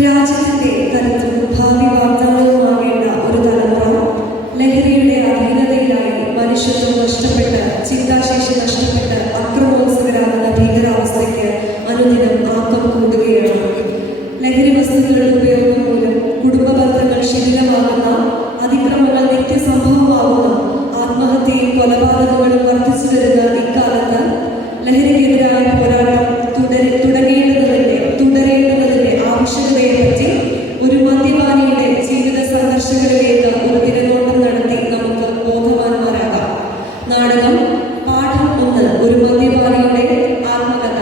രാജ്യത്തിന്റെ കരുത്തും ഭാവി വാഗ്ദാനവുമാകേണ്ട ഒരു തലമുറ ലഹരിയുടെ അധീനതയിലായി മനുഷ്യത്വം നഷ്ടപ്പെട്ട് ചിന്താശേഷി നഷ്ടപ്പെട്ട് അക്രമോത്സുകരാകുന്ന ഭീകരാവസ്ഥയ്ക്ക് അനുദിനം ആക്കം കൂടുകയാണ്. ലഹരി വസ്തുക്കളുടെ ഉപയോഗം മൂലം കുടുംബ ബന്ധങ്ങൾ ശിഥിലമാകുന്ന, അതിക്രമങ്ങൾ നിത്യസംഭവമാകുന്ന, ആത്മഹത്യയും കൊലപാതകങ്ങളും വർദ്ധിച്ചു വരുന്ന ഇക്കാലത്ത് ലഹരിക്കെതിരായ പോരാട്ടം തുടരേണ്ടതിന്റെ ആവശ്യകതയെപ്പറ്റി ഒരു മദ്യപാനിയുടെ ജീവിത സംഘർഷങ്ങളിലേക്ക് ഒരു തിരനോട്ടം നടത്തി നമുക്ക് ബോധവാന്മാരാകാം. നാടകം പാഠം 1 ഒരു മദ്യപാനിയുടെ ആത്മകഥ.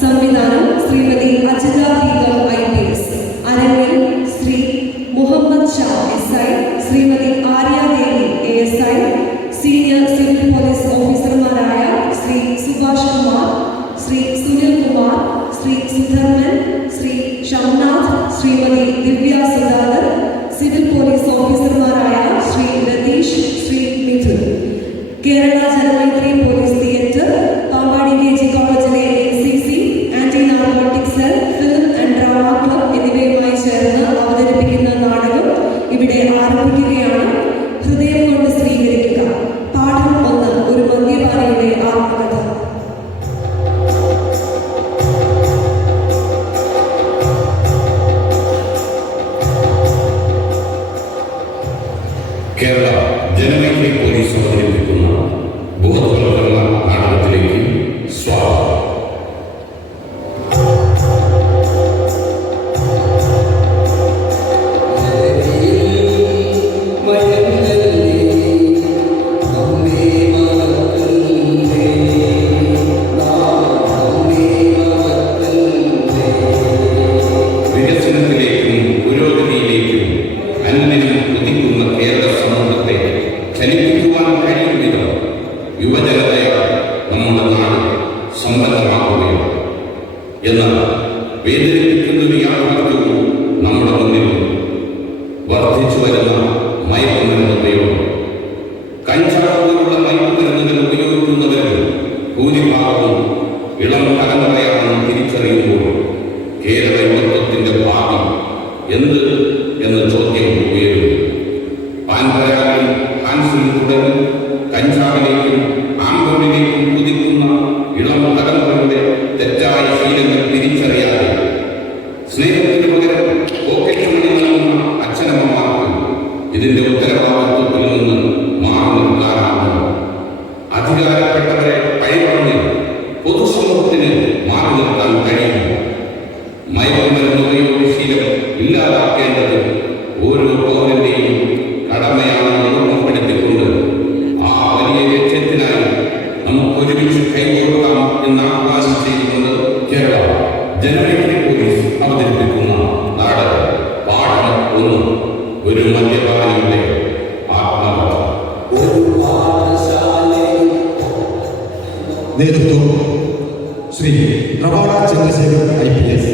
സംവിധാനം ശ്രീമതി അജിത ബീഗം IPS. അരങ്ങിൽ Shri Muhammad Shah SI, Shrimati Aryadevi ASI, senior civil police ഓഫീസർമാരായ ശ്രീ സുഭാഷ് കുമാർ, ശ്രീ സുനിൽ കുമാർ, ശ്രീ സുധർമ്മൻ, ശ്രീ ഷംനാഥ്, ശ്രീമതി ദിവ്യ സുധാകർ, സിവിൽ പോലീസ് ഓഫീസർമാരായ Shri Ratheesh, Shri Midhun. Kerala Janamaithri police theatre, Pampady KG കോളേജിലെ NCC, anti narcotic cell, film and drama club എന്നിവയുമായി ചേർന്ന് അവതരിപ്പിക്കുന്ന നാടകം ഇവിടെ ആരംഭിക്കുകയാണ്. ഹൃദയം കൊണ്ട് സ്വീകരിക്കുക. പാഠം 1 ഒരു മദ്യപാനിയുടെ ആത്മകഥ. കേരള ജനമൈത്രി പോലീസ് അവതരിപ്പിക്കുന്ന ബോധവൽക്കരണ നാടകത്തിലേക്ക് സ്വാഗതം. വികസനത്തിലേക്കും പുരോഗതിയിലേക്കും അനുദിനം കുതിക്കുന്ന കേരള സമൂഹത്തെ വർദ്ധിച്ചു വരുന്ന മയക്കുമരുന്ന് ഉപയോഗം. കഞ്ചാവ് പോലുള്ള മയക്കുമരുന്നുകൾ ഉപയോഗിക്കുന്നവരിൽ ഭൂരിഭാഗവും ഇളം തലമുറയാണെന്ന് തിരിച്ചറിയുമ്പോൾ കേരള യുവത്വത്തിന്റെ ഭാവി എന്ത് എന്ന ചോദ്യം ഉയരുന്നു. പാൻപരാഗിൽ ഹാൻസിൽ തുടങ്ങി കഞ്ചാവിലേക്കും ആംബോളിലേക്കും കുതിക്കുന്ന ഇളം തലമുറയുടെ തെറ്റായ ശീലങ്ങൾ തിരിച്ചറിയാതെ സ്നേഹത്തിന് പകരം പോക്കറ്റുകളിൽ നൽകുന്ന അച്ഛനമ്മമാർക്ക് ഇതിന്റെ ഉത്തരവാദിത്വത്തിൽ നിന്ന് മാറി നിർത്താനാകുന്നു. അധികാരപ്പെട്ടവരെ പഴിപറഞ്ഞ് പൊതുസമൂഹത്തിന് മാറി നിർത്താൻ കഴിയില്ല. മയക്കുമരുന്ന് ഉപയോഗശീലം ഇല്ലാതാക്കേണ്ടത് ഓരോ പൗരന്റെയും കടമയാണെന്ന് ഓർമ്മപ്പെടുത്തിക്കൊണ്ട് ആ വലിയ ലക്ഷ്യത്തിനായി നമുക്ക് ഒരുമിച്ച് കൈകോർക്കാം എന്ന് ആഹ്വാനം ചെയ്തുകൊണ്ട് കേരള ജനമൈത്രി പോലീസ് അവതരിപ്പിക്കുന്ന നാടകം പാഠം 1 ഒരു മദ്യപാനിയുടെ ആത്മകഥ. നേതൃത്വം ശ്രീ പ്രഭാത ചന്ദ്രശേഖർ IPS,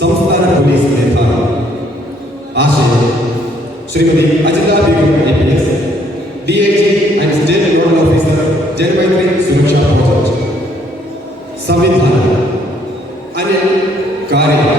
സംസ്ഥാന പോലീസ് മേധാവി. ആശയം Shrimati Ajitha Beegum IPS, DIG and state nodal officer, Janamaithri സുരക്ഷാ പ്രോജക്ട്. സംവിധാനം അനിൽ കാരയ്യ.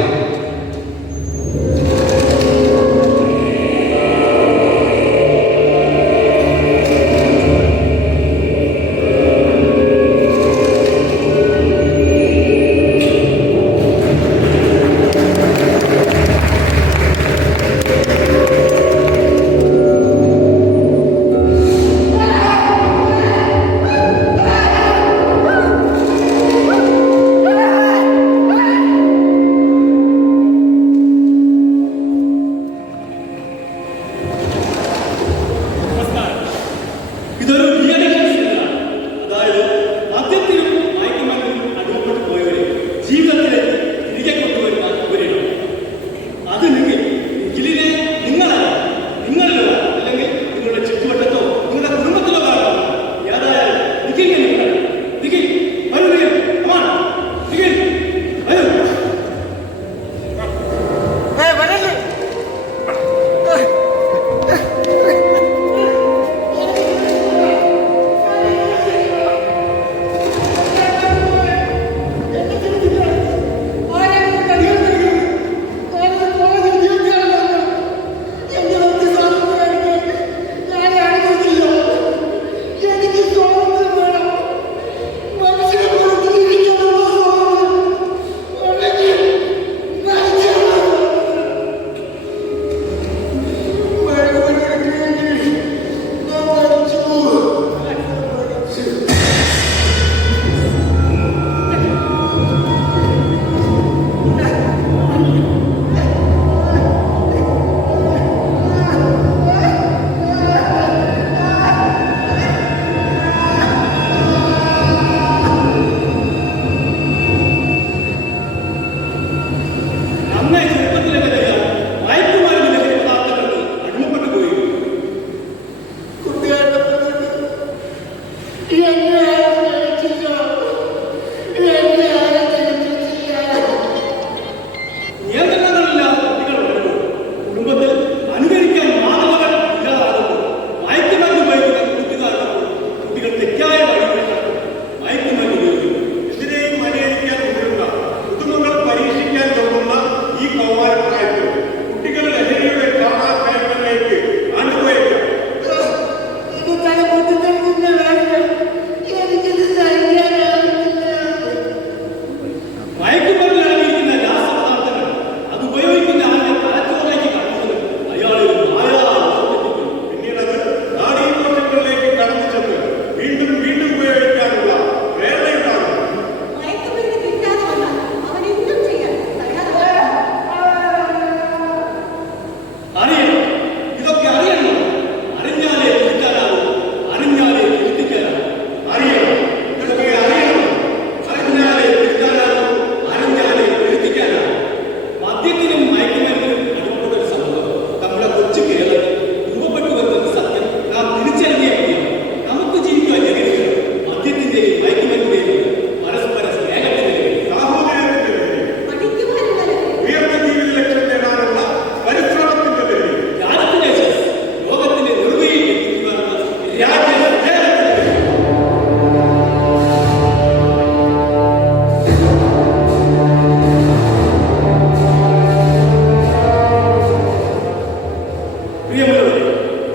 പ്രിയമുള്ളവരെ,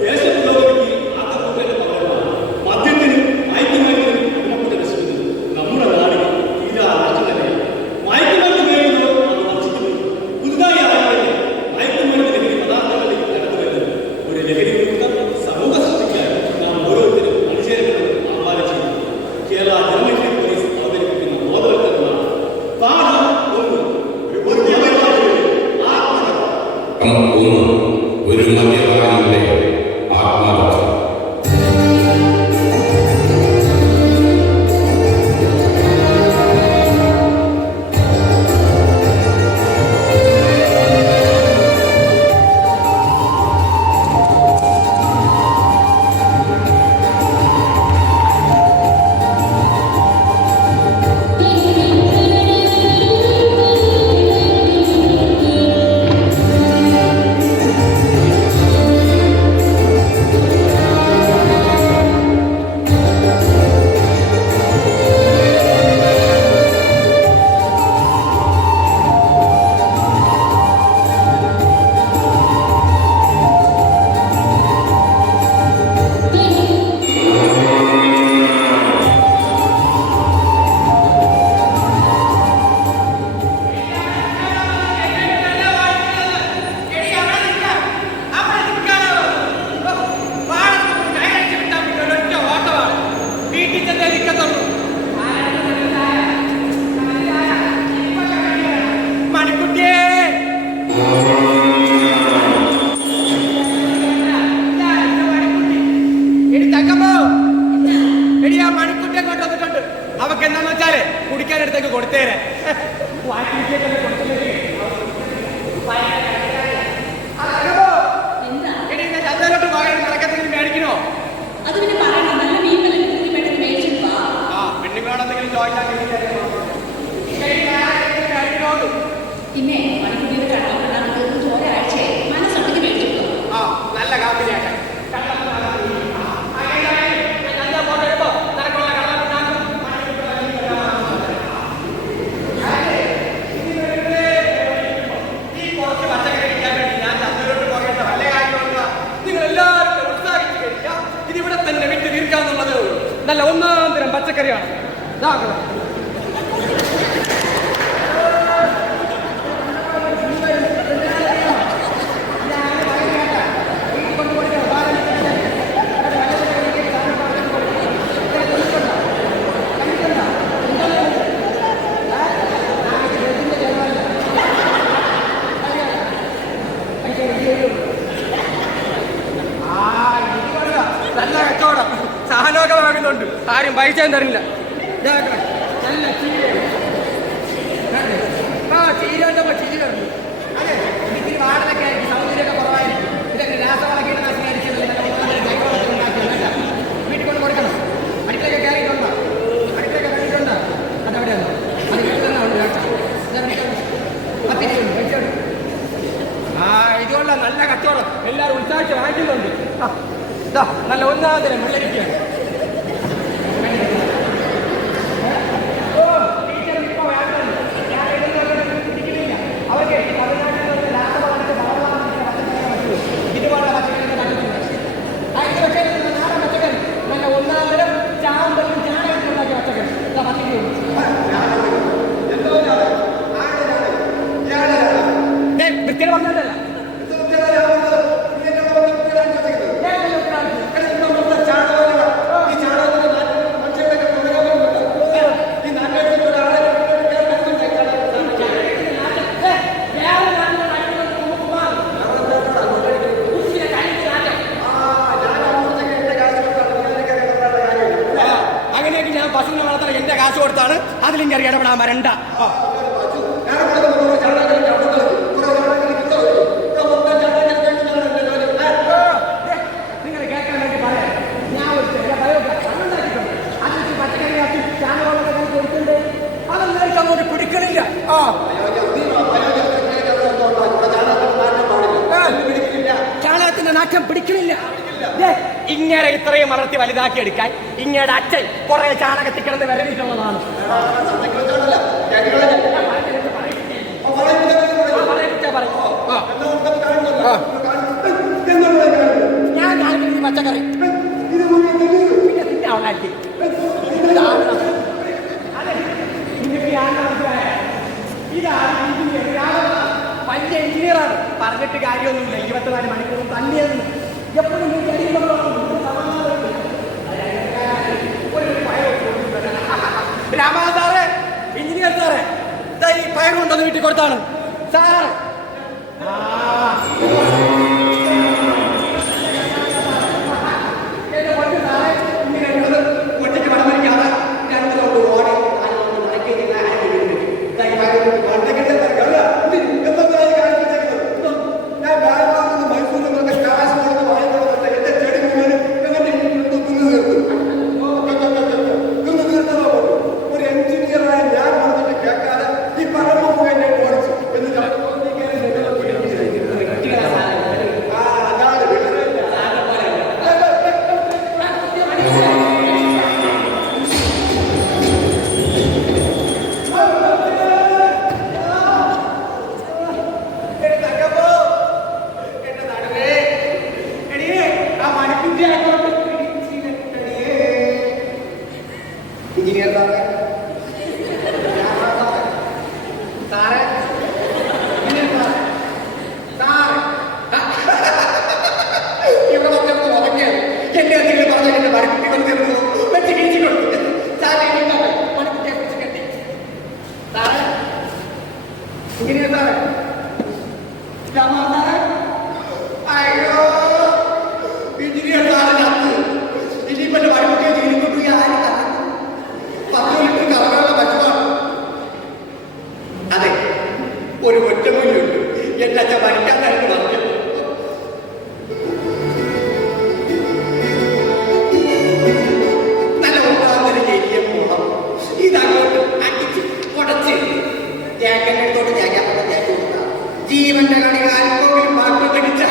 ദേശപുരോഗതിക്ക് ആത്മഹത്യയുടെ പകരമാണ് മദ്യത്തിനും മയക്കുമരുന്നിനും അടിമപ്പെട്ട് നശിക്കുന്നത് നമ്മുടെ നാടിന് തീരാ നഷ്ടം തന്നെയാണ്. മയക്കുമരുന്ന് ഉപയോഗിക്കുന്നവർ അത് വർദ്ധിക്കുന്നു. പുതുതായി ആളുകളെ മയക്കുമരുന്ന് ലഹരി പദാർത്ഥങ്ങളിലേക്ക് കടന്നു വരുന്നത് ഒരു ലഹരി മുക്ത സമൂഹ സൃഷ്ടിക്കാൻ നാം ഓരോരുത്തരും അണിചേരണമെന്ന് ആഹ്വാനം ചെയ്യുന്നു. കേരള ജനമൈത്രി പോലീസ് അവതരിപ്പിക്കുന്ന ബോധവൽക്കരണമാണ് പാഠം 1. ഒരു മദ്യപാനിയുടെ ആത്മകഥ. ഒരു മദ്യപാനിയുടെ ആത്മകഥ. അവക്ക് എന്താന്ന് വെച്ചാലേ കുടിക്കാനടുത്തേക്ക് കൊടുത്തേരെ. ചന്തയിലോട്ട് പോകാൻ നടക്കത്തെങ്കിലും മേടിക്കണോ? അത് പിന്നെ പറയണം. നല്ല മീൻ പെട്ടെന്ന് മേടിച്ചിട്ട് വാ. പെണ്ണുങ്ങളോടെന്തെങ്കിലും ചോദിച്ചാൽ പിന്നെ മണിക്കുട്ടിയുടെ കടന്നു ചോര ആഴ്ചയെ മനസ്സുണ്ടെങ്കിൽ മേടിച്ചിട്ടു. നല്ല കാപ്പിലാണ്. ഇതിവിടെ തന്നെ വിട്ട് തീർക്കാന്നുള്ളത് നല്ല ഒന്നാം തരം പച്ചക്കറിയാണ്. നല്ല കച്ചവടം, സാധനമൊക്കെ വാങ്ങുന്നുണ്ട്, ആരും പൈസ തരില്ല. നല്ല ചീര ചിരി വരുന്നു. അതെ, ഇതിന് വാടകയൊക്കെ ആയിരിക്കും, സൗകര്യമൊക്കെ കുറവായിരിക്കും. ഇതൊക്കെ രാസവളക്കിട്ട് നശിക്കായിരിക്കും. വീട്ടിൽ കൊണ്ട് കൊടുക്കണം. അടുക്കളയൊക്കെ കയറിയിട്ടുണ്ടോ? അടുക്കളയൊക്കെ കണ്ടിട്ടുണ്ടോ? അതെവിടെയാണോ? അത് വീട്ടിൽ തന്നെ ഉണ്ട് കേട്ടോ. പത്തിരിയുണ്ട്, വെച്ചോണ്ട്. ഇതുകൊള്ള നല്ല കച്ചവടം, എല്ലാവരും ഉത്സാഹിച്ച് വാങ്ങിക്കുന്നുണ്ട്. നല്ല ഒന്നാമതിനെ വെള്ളരിക്കുകയാണ്. അവർക്ക് ഇതുപോലുള്ള പച്ചക്കറി നാടൻ പച്ചക്കറി നല്ല ഒന്നാമതരം ചാമ്പലും ചാണകത്തിലുണ്ടാക്കിയ പച്ചക്കറി വൃത്തികൾ വന്നിട്ടല്ല. പശുവിനെ വളർത്താൻ എന്റെ കാശ് കൊടുത്താണ്, അതിലും കയറി ഇടപെടാൻ വരണ്ട. നിങ്ങൾ കേൾക്കാൻ വേണ്ടി പറയാം. ഞാൻ പച്ചക്കറി കൊടുക്കുന്നുണ്ട്, അതൊന്നും അങ്ങോട്ട് പിടിക്കണില്ല. ചാണകത്തിന്റെ നാറ്റം പിടിക്കണില്ല. ഇങ്ങനെ ഇത്രയും വളർത്തി വലുതാക്കി എടുക്കാൻ ഇങ്ങയുടെ അച്ഛൻ കുറെ ചാണകത്തിൽ കിടന്ന് വരവിട്ടുള്ളതാണ്. പറയും പച്ചക്കറി പിന്നെ തിന്നാവണല്ലേ വലിയ എഞ്ചിനീയറാണ്. പറഞ്ഞിട്ട് കാര്യമൊന്നുമില്ല. 24 മണിക്കൂറും തന്നെയാണ് എപ്പോഴും രാമാ സാറേ, എഞ്ചിനീയർ സാറേ, ഈ പയർ കൊണ്ടൊന്ന് വീട്ടിൽ കൊടുത്താണ് സാർ. ജീവന്റെ കളികാർക്കെങ്കിലും ബാക്കി കടിച്ച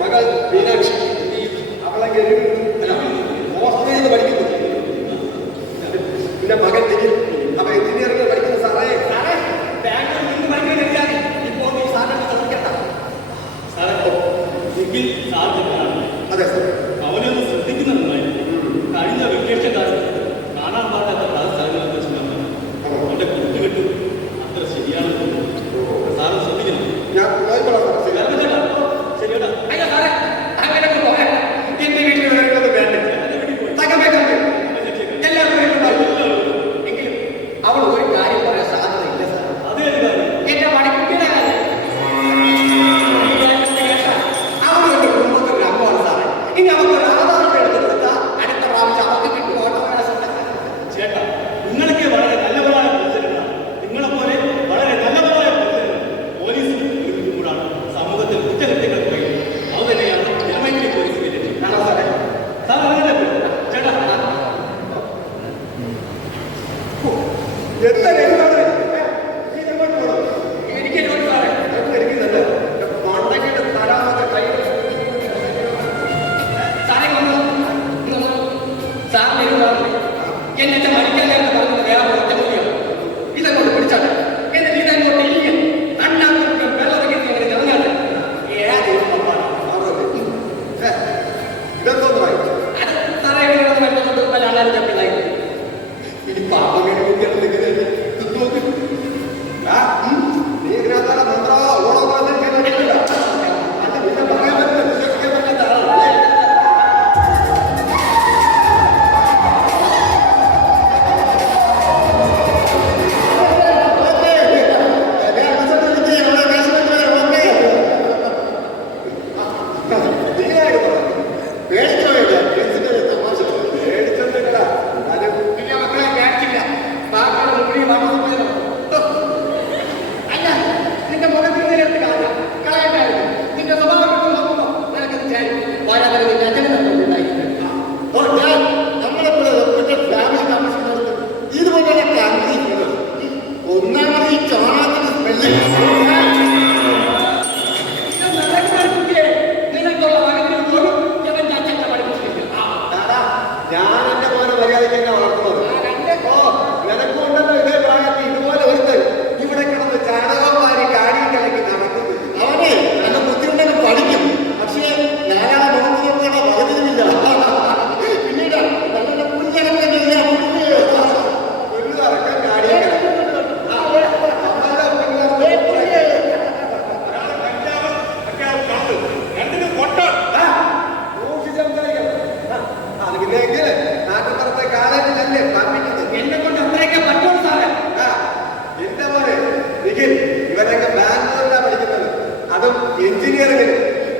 മകൾ മീനാക്ഷി അവളെ ഹോസ്റ്റലിൽ പഠിക്കുന്നു. പിന്നെ മകൻ നിഖിൽ അവ എഞ്ചിനീയറിംഗ് പഠിക്കുന്നു. സാറേ ബാംഗ്ലൂരിൽ നിന്ന് പഠിക്കാൻ ഇപ്പോൾ നീ സാറിനെ ശ്രദ്ധിക്കണ്ട. അതെ സാർ, അവനൊന്ന് ശ്രദ്ധിക്കുന്നത് നന്നായി. കഴിഞ്ഞ വെക്കേഷൻ കാലത്ത് കാണാൻ പാടാത്ത പല സ്ഥലങ്ങളിൽ വെച്ച് അവന്റെ കൂട്ടുകെട്ട് അത്ര ശരിയാണെന്ന് സാറ് ശ്രദ്ധിക്കണം. ഞാൻ ശരിയടാ. അങ്ങനെ പോകാൻ എന്റെ വീട്ടിൽ വരുന്നത് വേണ്ട. എങ്കിലും അവൾ ഒരു കാര്യം പറയാൻ സാധ്യത ഇല്ല സാർ. എന്റെ മണിക്കുട്ടിയുടെ കാര്യം അവളുടെ കുടുംബം ഞാൻ എന്റെ മോനെ മര്യാദയ്ക്ക് തന്നെ വളർത്തുന്നത്. നിനക്കുണ്ടല്ലോ ഇതേ പ്രായത്തിൽ ഇതുപോലെ ഒരുത്തൻ ഇവിടെ കിടന്ന് ചാണകന്മാരി കാടി കിടക്കി നടക്കുന്നു. അവനെ നല്ല ബുദ്ധിയുണ്ടെങ്കിൽ പഠിക്കും. പക്ഷേ ഞാനാ മുഖത്ത് നോക്കാനുള്ള പകുതിയുമില്ല. പിന്നീട് നല്ല പുഞ്ചിറക്കാൻ കാടിയെ പിന്നെ നാട്ടുപുറത്തെ കാലത്തിലല്ലേ പറഞ്ഞിട്ട് എന്നെ കൊണ്ട് അത്രയൊക്കെ പറ്റുള്ളൂ സാറേ. എന്റെ പോലെ നിഖിൽ ഇവരൊക്കെ ബാംഗ്ലൂരിലാണ് പഠിക്കുന്നത്. അതും എഞ്ചിനീയറിംഗിന്.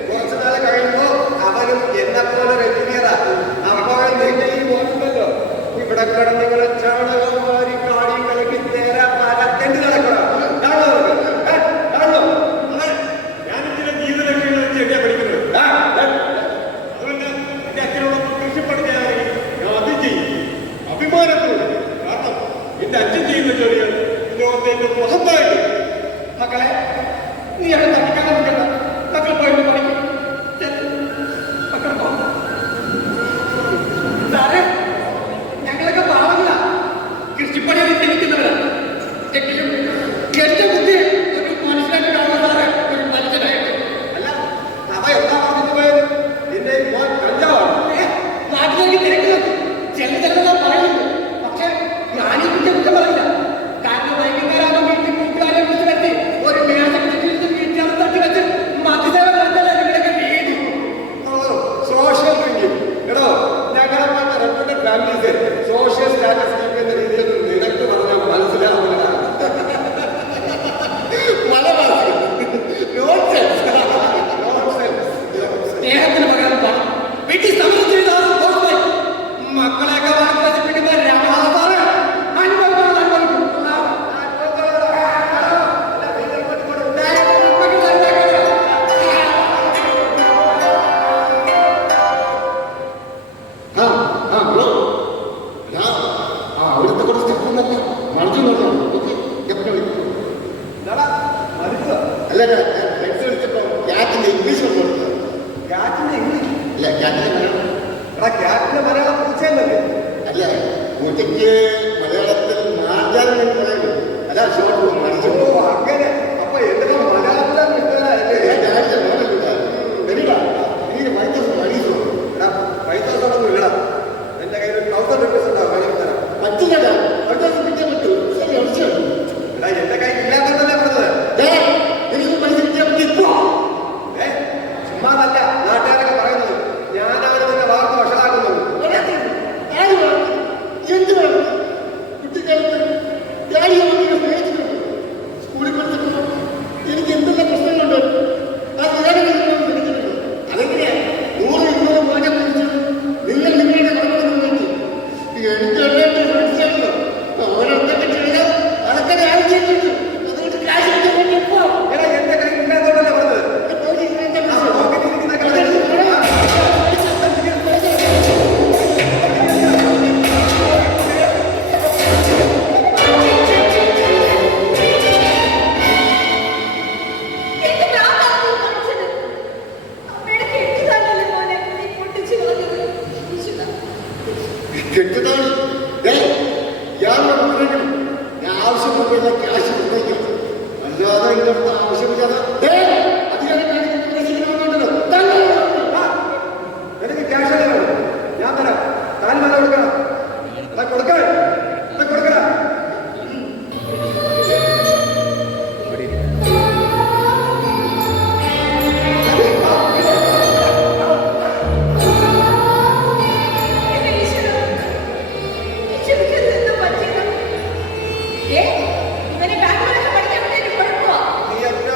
കുറച്ചു നാൾ കഴിയുമ്പോ അവനും എന്നെ പോലെ ഒരു എഞ്ചിനീയറാണ്. അപ്പോൾ നിന്റെ ഈ മോനുണ്ടല്ലോ ഇവിടെ കിടന്നിങ്ങനെ ചാണകമാരി കാടി കളിക്ക് നേരെ പലക്കെണ്ട് നടക്കണം. കാണോ കാണോ ഞാനിതിന്റെ ജീവിതരക്ഷയിൽ വെച്ച് എന്നെ പഠിക്കുന്നത്. അതുകൊണ്ട് എന്റെ അച്ഛനോടൊപ്പം കൃഷിപ്പണിയാണെങ്കിൽ ഞാൻ അത് ചെയ്യും അഭിമാനത്തോട്. കാരണം എന്റെ അച്ഛൻ ചെയ്യുന്ന ജോലികൾ ലോകത്തേക്ക് മഹത്തായിട്ട്. മക്കളെ നീ അവിടെ പഠിക്കാൻ നിൽക്കണ്ട. മക്കൾ പോയിട്ട് പഠിക്കും. മക്കൾ പോ. സാറേ ഞങ്ങളൊക്കെ പാവല്ല, കൃഷിപ്പണി വിജയിക്കുന്നവരാണ്. എങ്കിലും എന്റെ ബുദ്ധി ഒരു മനുഷ്യനായിട്ട് കാണുന്ന സാറേ, ഒരു മനുഷ്യനായിട്ട്. അല്ല അവ എന്താ പറഞ്ഞു പോയത്? നിന്റെ മോൻ കഞ്ചാവാണ്. നാട്ടിലേക്ക് തിരക്കുന്നത് ചിലതെല്ലാം പറയുന്നു. പക്ഷെ ഞാനീ കുറ്റം പറയില്ല. കാരണം വൈകുന്നേരം വീട്ടിൽ കൂട്ടുകാരെ വിളിച്ചു വരുത്തി ഒരു വീട്ടിൽ തട്ടി വെച്ച് മതിസേവ നടത്തല്ലേ നിങ്ങളുടെയൊക്കെ രീതി. സോഷ്യൽ ഡ്രിങ്കിങ് എടോ, ഞങ്ങളെ പോലത്തെ റെപ്യൂട്ടഡ് ഫാമിലീസ് സോഷ്യൽ സ്റ്റാറ്റസ് എന്ന രീതിയിൽ നിനക്ക് പറഞ്ഞാൽ മനസ്സിലാവില്ല. സ്നേഹത്തിന് പകരം വീട്ടിൽ സമരം ചെയ്ത മക്കളെയൊക്കെ വാക്കി നശിപ്പിക്കുന്ന രാമാസാറ് അനുഭവിക്കണം. അവിടുത്തെ കൂടെ സ്റ്റെപ്പൊന്നല്ല മറിച്ചു നോക്കണം. അല്ല ഫ്ലെക്സ് വിളിച്ചപ്പോ ക്യാറ്റിന്റെ ഇംഗ്ലീഷ് കൊണ്ട് കൊടുക്കുക. ക്യാറ്റിന്റെ ഇംഗ്ലീഷ് അല്ല, ക്യാറ്റിന്റെ മലയാളം. എടാ ക്യാറ്റിന്റെ മലയാളം പൂച്ചയല്ലേ? അല്ല, പൂച്ചയ്ക്ക് മലയാളത്തിൽ മാർജാൻ പറയുന്നു. അല്ല ഷോർട്ട് മറിച്ചു. അങ്ങനെ അപ്പൊ എന്റെ മലയാളത്തിലാണ് കിട്ടാനല്ലേ? പൈസൊന്നും ഇല്ലടാ. എന്റെ കയ്യിൽ 1000 രൂപീസ് ഉണ്ടാവും. പറ്റില്ലടാ, കിട്ടിയാൽ പറ്റൂ. എടാ എന്റെ കയ്യിൽ ഇല്ലാത്തതല്ലേ പറഞ്ഞത്. എനിക്ക് പൈസ കിട്ടിയാൽ പറ്റി ഇപ്പോ. ചുമ്മാതല്ല നാട്ടുകാരൊക്കെ പറയുന്നത്. ഞാനവര് തന്നെ വാർത്ത വഷളാക്കുന്നത്. എന്ത് വേണം കുട്ടിക്കാലത്ത് സ്കൂളിൽ പഠിച്ചിട്ടുണ്ടോ? എനിക്ക് എന്തെല്ലാം പ്രശ്നങ്ങളുണ്ട്. ആ പഠിക്കുന്നുണ്ട്. അതെങ്ങനെയാ 100-200 മോനെ കുറിച്ച് നിങ്ങൾ നിങ്ങളുടെ കടന്നു നോക്കി എനിക്ക് മനസ്സിലാണല്ലോ. ഓരോരുത്തരുടെ ചെയ്താൽ അതൊക്കെ ഞാൻ ചെയ്യുന്നുണ്ട്. അതുകൊണ്ട് ക്ലാസ് എടുക്കുമ്പോൾ എന്റെ കയ്യിൽ ഇല്ലാത്തതല്ലേ പറഞ്ഞത്. കെട്ടുതാണ് ഞാൻ ആവശ്യപ്പെടുന്ന ക്യാഷ് കൊടുത്തേക്കും. അല്ലാതെ ഇങ്ങോട്ട് ആവശ്യമില്ലാതെ എനിക്ക് ക്യാഷ് വേണം. ഞാൻ തരാം. താൻ മല കൊടുക്കണം. കൊടുക്കാൻ കൊടുക്കണ. നീ എത്ര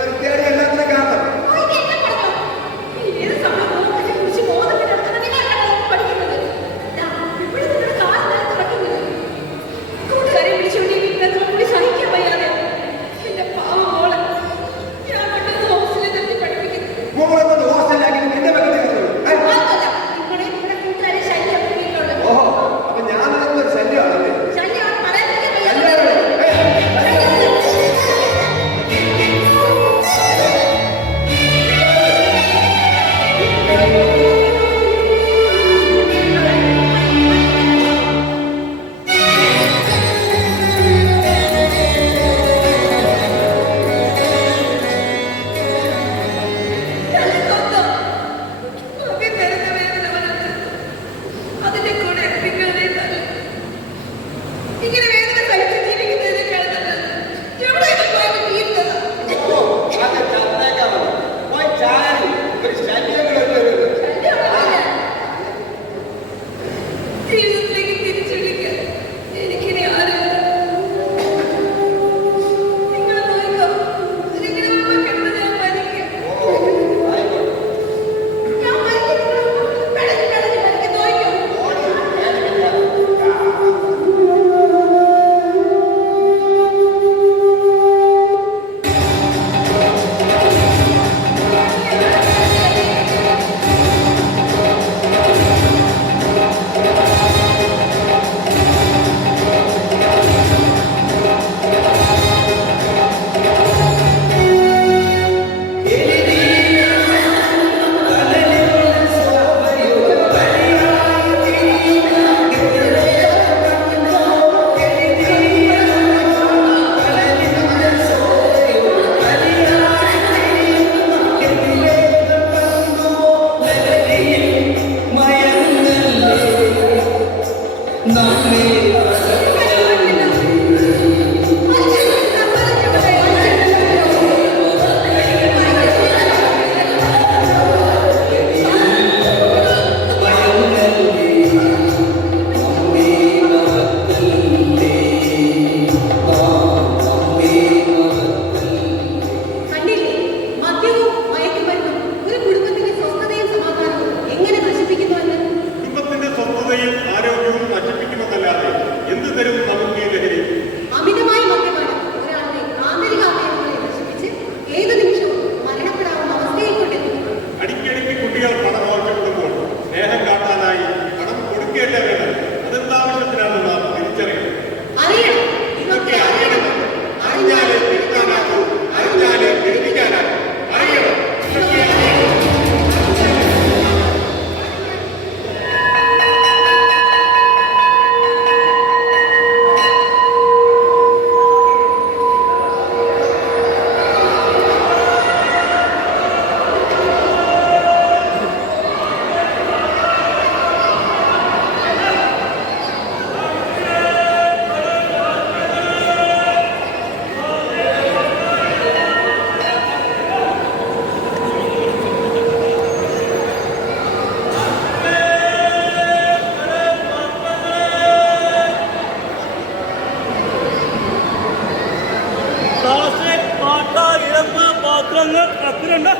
അത്രയുണ്ട്.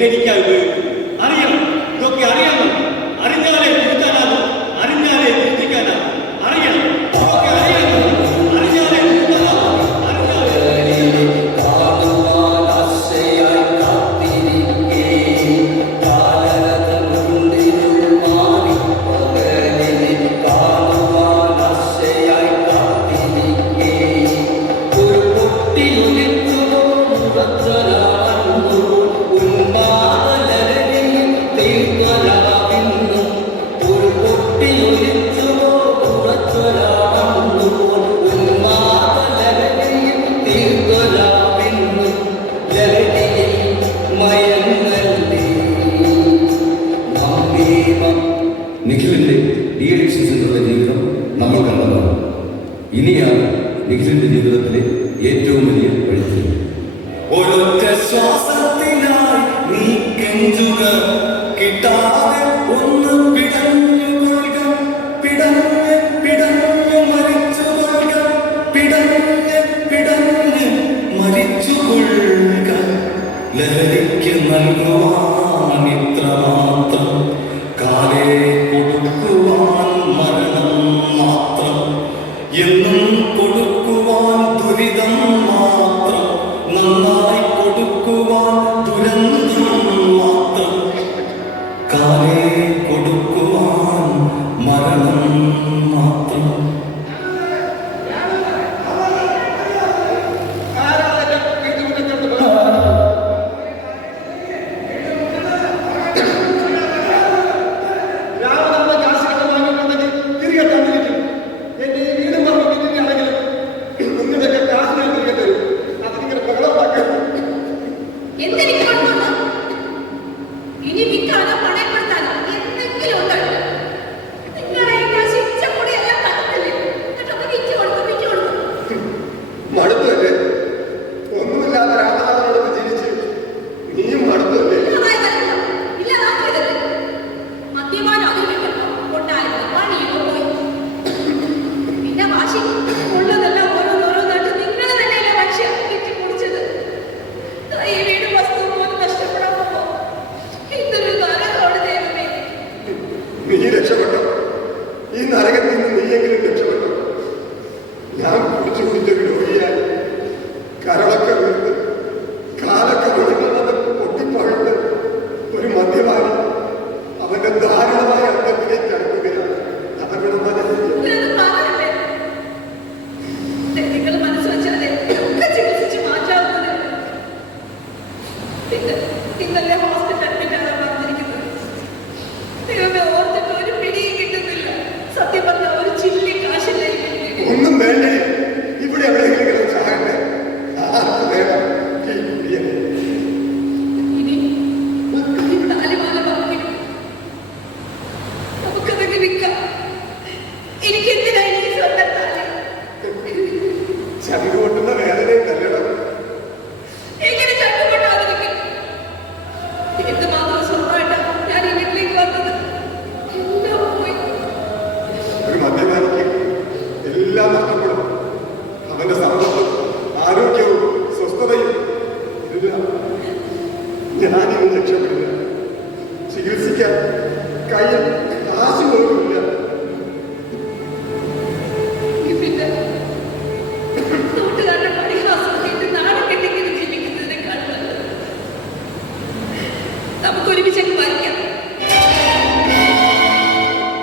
ലഹരിക്കായി ഉപയോഗിക്കും. അറിയണം, ഇതൊക്കെ അറിയണം. അറിഞ്ഞാലേ തിരുത്താനാകും, അറിഞ്ഞാലേ തിരുത്തിക്കാനാകും. അറിയണം, ഇതൊക്കെ അറിയണം. അറിഞ്ഞാലേ തിരുത്താനാകും, അറിഞ്ഞാലേ നിഖിലിന്റെ ഡീഅഡിക്ഷൻസിനുള്ള ജീവിതം നമ്മൾ കണ്ടതാണ്. ഇനിയാണ് നിഖിലിന്റെ ജീവിതത്തിലെ ഏറ്റവും വലിയ വഴിത്തിരിവ്. ഒരൊറ്റ ശ്വാസത്തിനായി നീ കെഞ്ചുക, കിട്ടാതെ ഒന്ന് പിടഞ്ഞുകൊള്ളുക, പിടഞ്ഞ് പിടഞ്ഞ് മരിച്ചുകൊള്ളുക, പിടഞ്ഞ് പിടഞ്ഞ് മരിച്ചുകൊള്ളുക. ലഹരിക്ക് നൽകുവാൻ ഇത്രമാത്രം, കാലേ കൊടുക്കുവാൻ മരണം മാത്രം, എന്നും കൊടുക്കുവാൻ ദുരിതം മാത്രം, നന്നായി കൊടുക്കുവാൻ ദുരന്തം മാത്രം, കാലേ കൊടുക്കുവാൻ മരണം മാത്രം. മടുത്തല്ലേ? ഒന്നുമില്ലാത്ത രാമനാഥനോടൊന്ന് ജീവിച്ച് നീയും മടുത്തല്ലേ? നീ രക്ഷപ്പെട്ടോ? ഈ നരകത്തിൽ നിന്ന് നീയെങ്കിലും രക്ഷപ്പെട്ടോ? ഞാൻ കുടിച്ചു കുടിച്ചൊരു രോഗിയായി, കരളൊക്കെ വീർത്ത് കാലൊക്കെ വിടുന്നത് പൊട്ടിപ്പഴുത്ത് ഒരു മദ്യപാനി അവന്റെ ദാരുണമായ അന്തത്തിലേക്ക് അടുക്കുകയാണ്. ഇന്നലെ ഹോസ്പിറ്റൽ അഡ്മിറ്റാണ് പറഞ്ഞിരിക്കുന്നത്. ദൈവമേ, ഓർത്തിട്ട് ഒരു പിടിയും കിട്ടുന്നില്ല. സത്യം പറഞ്ഞ ഒരു ചില്ലി കാശില്ല. ഒന്നും വേണ്ടേ? ഇവിടെ എവിടെയെങ്കിലും സഹായണ്ടേ? വേണം ഇനി താലിമാല വാങ്ങി നമുക്കതൊക്കെ വിൽക്കാം. എനിക്ക് എന്തിനാ എനിക്ക് സ്വന്തം താലി? ചങ്ക് കൊട്ടുന്ന വേദനയും തല്ലണം. എങ്ങനെ ചണ്ടുകൊണ്ടാതിരിക്കും? എന്തുമാത്രം സ്വന്തമായിട്ടാണ് ഞാൻ ഈ വീട്ടിലേക്ക് വന്നത്. എല്ലാം പോയി. ഒരു മദ്യപാനിക്ക് എല്ലാം നഷ്ടപ്പെടും. അവന്റെ സമ്പത്തും ആരോഗ്യവും സ്വസ്ഥതയും എല്ലാം. ഞാനിന്ന് രക്ഷപ്പെടില്ല. ചികിത്സിക്കാൻ കയ്യിൽ കാശ് പോലുമില്ല. പിന്നെ കൂട്ടുകാരുടെ പരിഹാസം കേട്ട് നാണം കെട്ടിങ്ങനെ ജീവിക്കുന്നതിനേക്കാൾ നല്ലത് നമുക്ക് ഒരുമിച്ചങ്ങ് വായിക്കാം.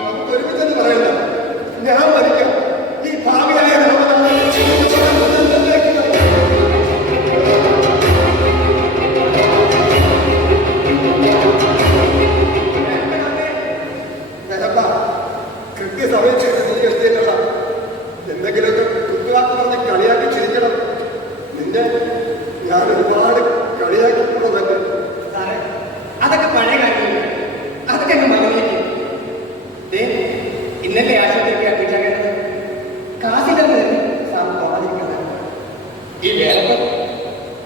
നമുക്ക് ഒരുമിച്ചെന്ന് പറയണ്ട, ഞാൻ മരിക്കാം. ഈ ഭാവിയായ കൃത്യസമയത്ത് നീ എത്തിയിട്ടല്ല. എന്തെങ്കിലുമൊക്കെ കുത്തുവാക്ക് പറഞ്ഞ് കളിയാക്കി ചിരിക്കണം. നിന്നെ ഞാൻ ഒരുപാട് കളിയാക്കിയിട്ടുള്ളതല്ലേ. സാറേ, അതൊക്കെ പഴയ കാര്യമില്ല. അതൊക്കെ അങ്ങ് മറന്നേക്കും. ഇന്നലെ ആശുപത്രിക്ക് അഡ്മിറ്റാകേണ്ടത് കാശില്ലെന്ന് തന്നെ സാർ പോകാതിരിക്കുന്നത്. ഈ വേലപ്പം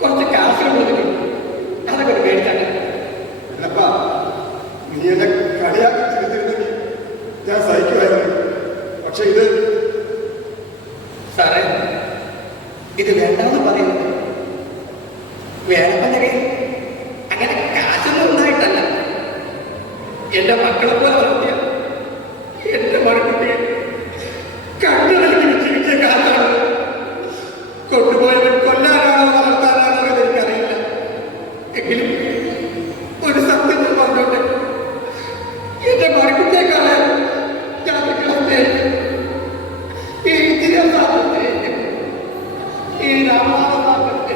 കുറച്ച് കാശിൽ കൊടുത്തിട്ടുണ്ട്. അതൊക്കെ ഒരു പേടിച്ചാണ്. അല്ലപ്പാ, നീ എന്നെ കളിയാക്കി ചിരിച്ചിരുന്നെങ്കിൽ ഞാൻ സഹിക്കുമായിരുന്നു. പക്ഷെ ഇത് സാറേ, ഇത് വേണ്ടാന്ന് പറയുന്നത് വേലപ്പന്റെ കയ്യിൽ അങ്ങനെ കാശൊന്നും മക്കളെ പോലെ വളർത്തിയ എന്റെ മറുകുട്ടിയെ കണ്ണുകളിൽ ജീവിച്ച കാലമാണ്. കൊണ്ടുപോയവൻ കൊല്ലാനാണോ വളർത്താനാണോ എന്ന് എനിക്കറിയില്ല. എങ്കിലും ഒരു സത്യം ഞാൻ പറഞ്ഞോട്ടെ, എന്റെ മറുകുട്ടിയെക്കാളെ ഞാൻ നിങ്ങളെ ഈ ഇന്ത്യ ഈ രാമാവതാരത്തെ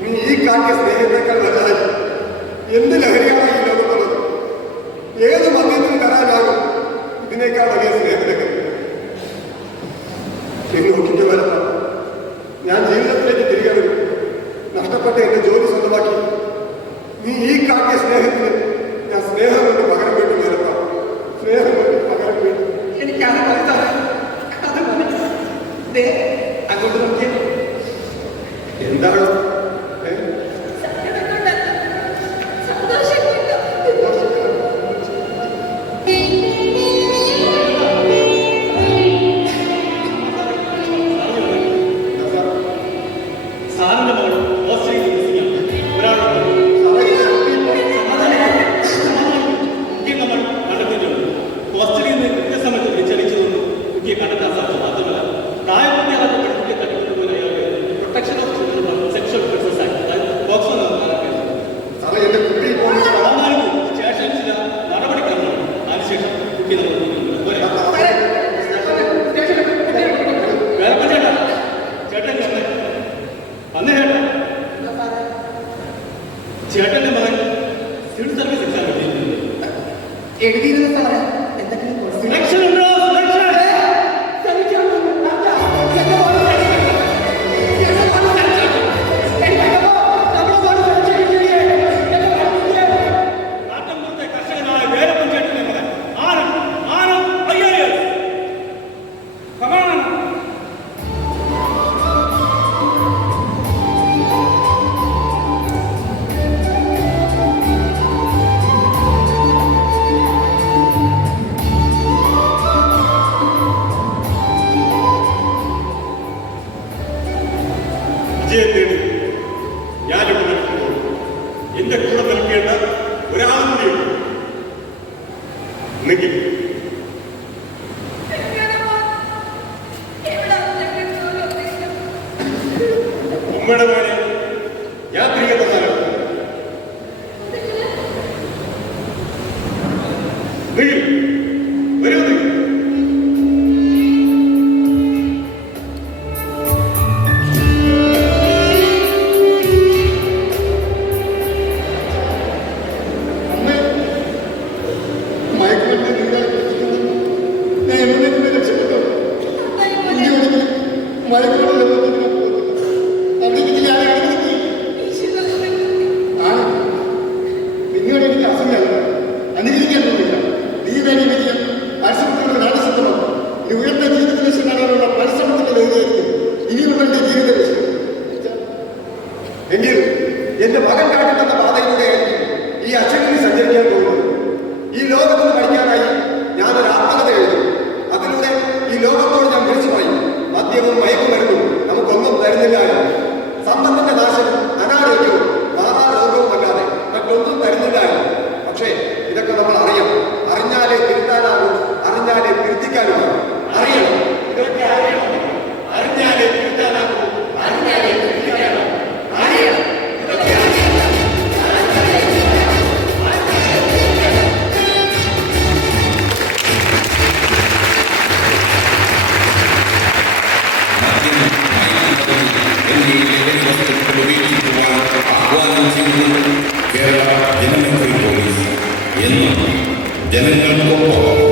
നീ ഈ കാട്ടിയ സ്നേഹത്തെക്കാൾ വലുതായി എന്ത് ലഹരിയാണ് ഈ ലോകത്തുള്ളത്? ഏത് മദ്യത്തിന് തരാനാകും ഇതിനേക്കാൾ വലിയ സ്നേഹത്തിലേക്ക്? എന്ന് നോക്കിയിട്ട് വരപ്പ, ഞാൻ ജീവിതത്തിലേക്ക് തിരികെ വരും. നഷ്ടപ്പെട്ട എന്റെ ജോലി സ്വന്തമാക്കി നീ ഈ കാട്ടിയ സ്നേഹത്തിന് ഞാൻ സ്നേഹം കൊണ്ട് പകരം വീട്ടും വരപ്പ. സ്നേഹം കൊണ്ട് പകരം വീട്ടും. എനിക്ക് അത് മനസ്സിലായി, അത് മനസ്സിലായി. അങ്ങോട്ട് നോക്കിയ എന്താണോ ചേട്ടന്റെ മകൻ സിവിൽ സർവീസ് എക്സാം എഴുതിയിരുന്ന സാറേ എന്തെങ്കിലും സുരക്ഷ ഉണ്ടോ? നാട്ടമ്പുറത്തെ കർഷകനായ വേലപ്പൻ ചേട്ടന്റെ മകൻ ആനം IAS. വിജയത്തേടി ഞാനിവിടെ നിൽക്കുമ്പോൾ എന്റെ കൂടെ നിൽക്കേണ്ട ഒരാളും കൂടിയുണ്ട്. നിഖിൽ. ഉമ്മയുടെ മോനെ ഞാൻ തിരികെ തന്നാലോ? നിഖിൽ വരൂ. നിഖിൽ എങ്കിൽ എന്റെ മകൻ കാട്ടിത്തന്ന പാതയിലൂടെ ഈ അച്ഛനെ സഞ്ചരിക്കാൻ പോകുന്നത്. ഈ ലോകത്തിന് പഠിക്കാനായി ഞാനൊരു ആത്മകഥ എഴുതും. അതിലൂടെ ഈ ലോകത്തോട് ഞാൻ വിളിച്ചു പറയും, മദ്യവും മയക്കുമരുന്നും നമുക്കൊന്നും തരുന്നില്ല. സമ്പത്തിന്റെ നാശവും അനാരോഗ്യവും മാറാരോഗവും അല്ലാതെ മറ്റൊന്നും തരുന്നില്ല. പക്ഷേ ഇതൊക്കെ നമ്മൾ അറിയണം. അറിഞ്ഞാലേ തിരുത്താനാകും, അറിഞ്ഞാലേ തിരുത്തിക്കാനുമാകും. അറിയണം, ഇതൊക്കെ അറിയണം. അറിഞ്ഞാലേ തിരുത്താനാകും, അറിഞ്ഞാലേ തിരുത്തിക്കാനാകും. അറിയണം, ഇതൊക്കെ അറിയണം. കേരള ജനമൈത്രി പോലീസ് എന്നും ജനങ്ങൾക്കൊപ്പം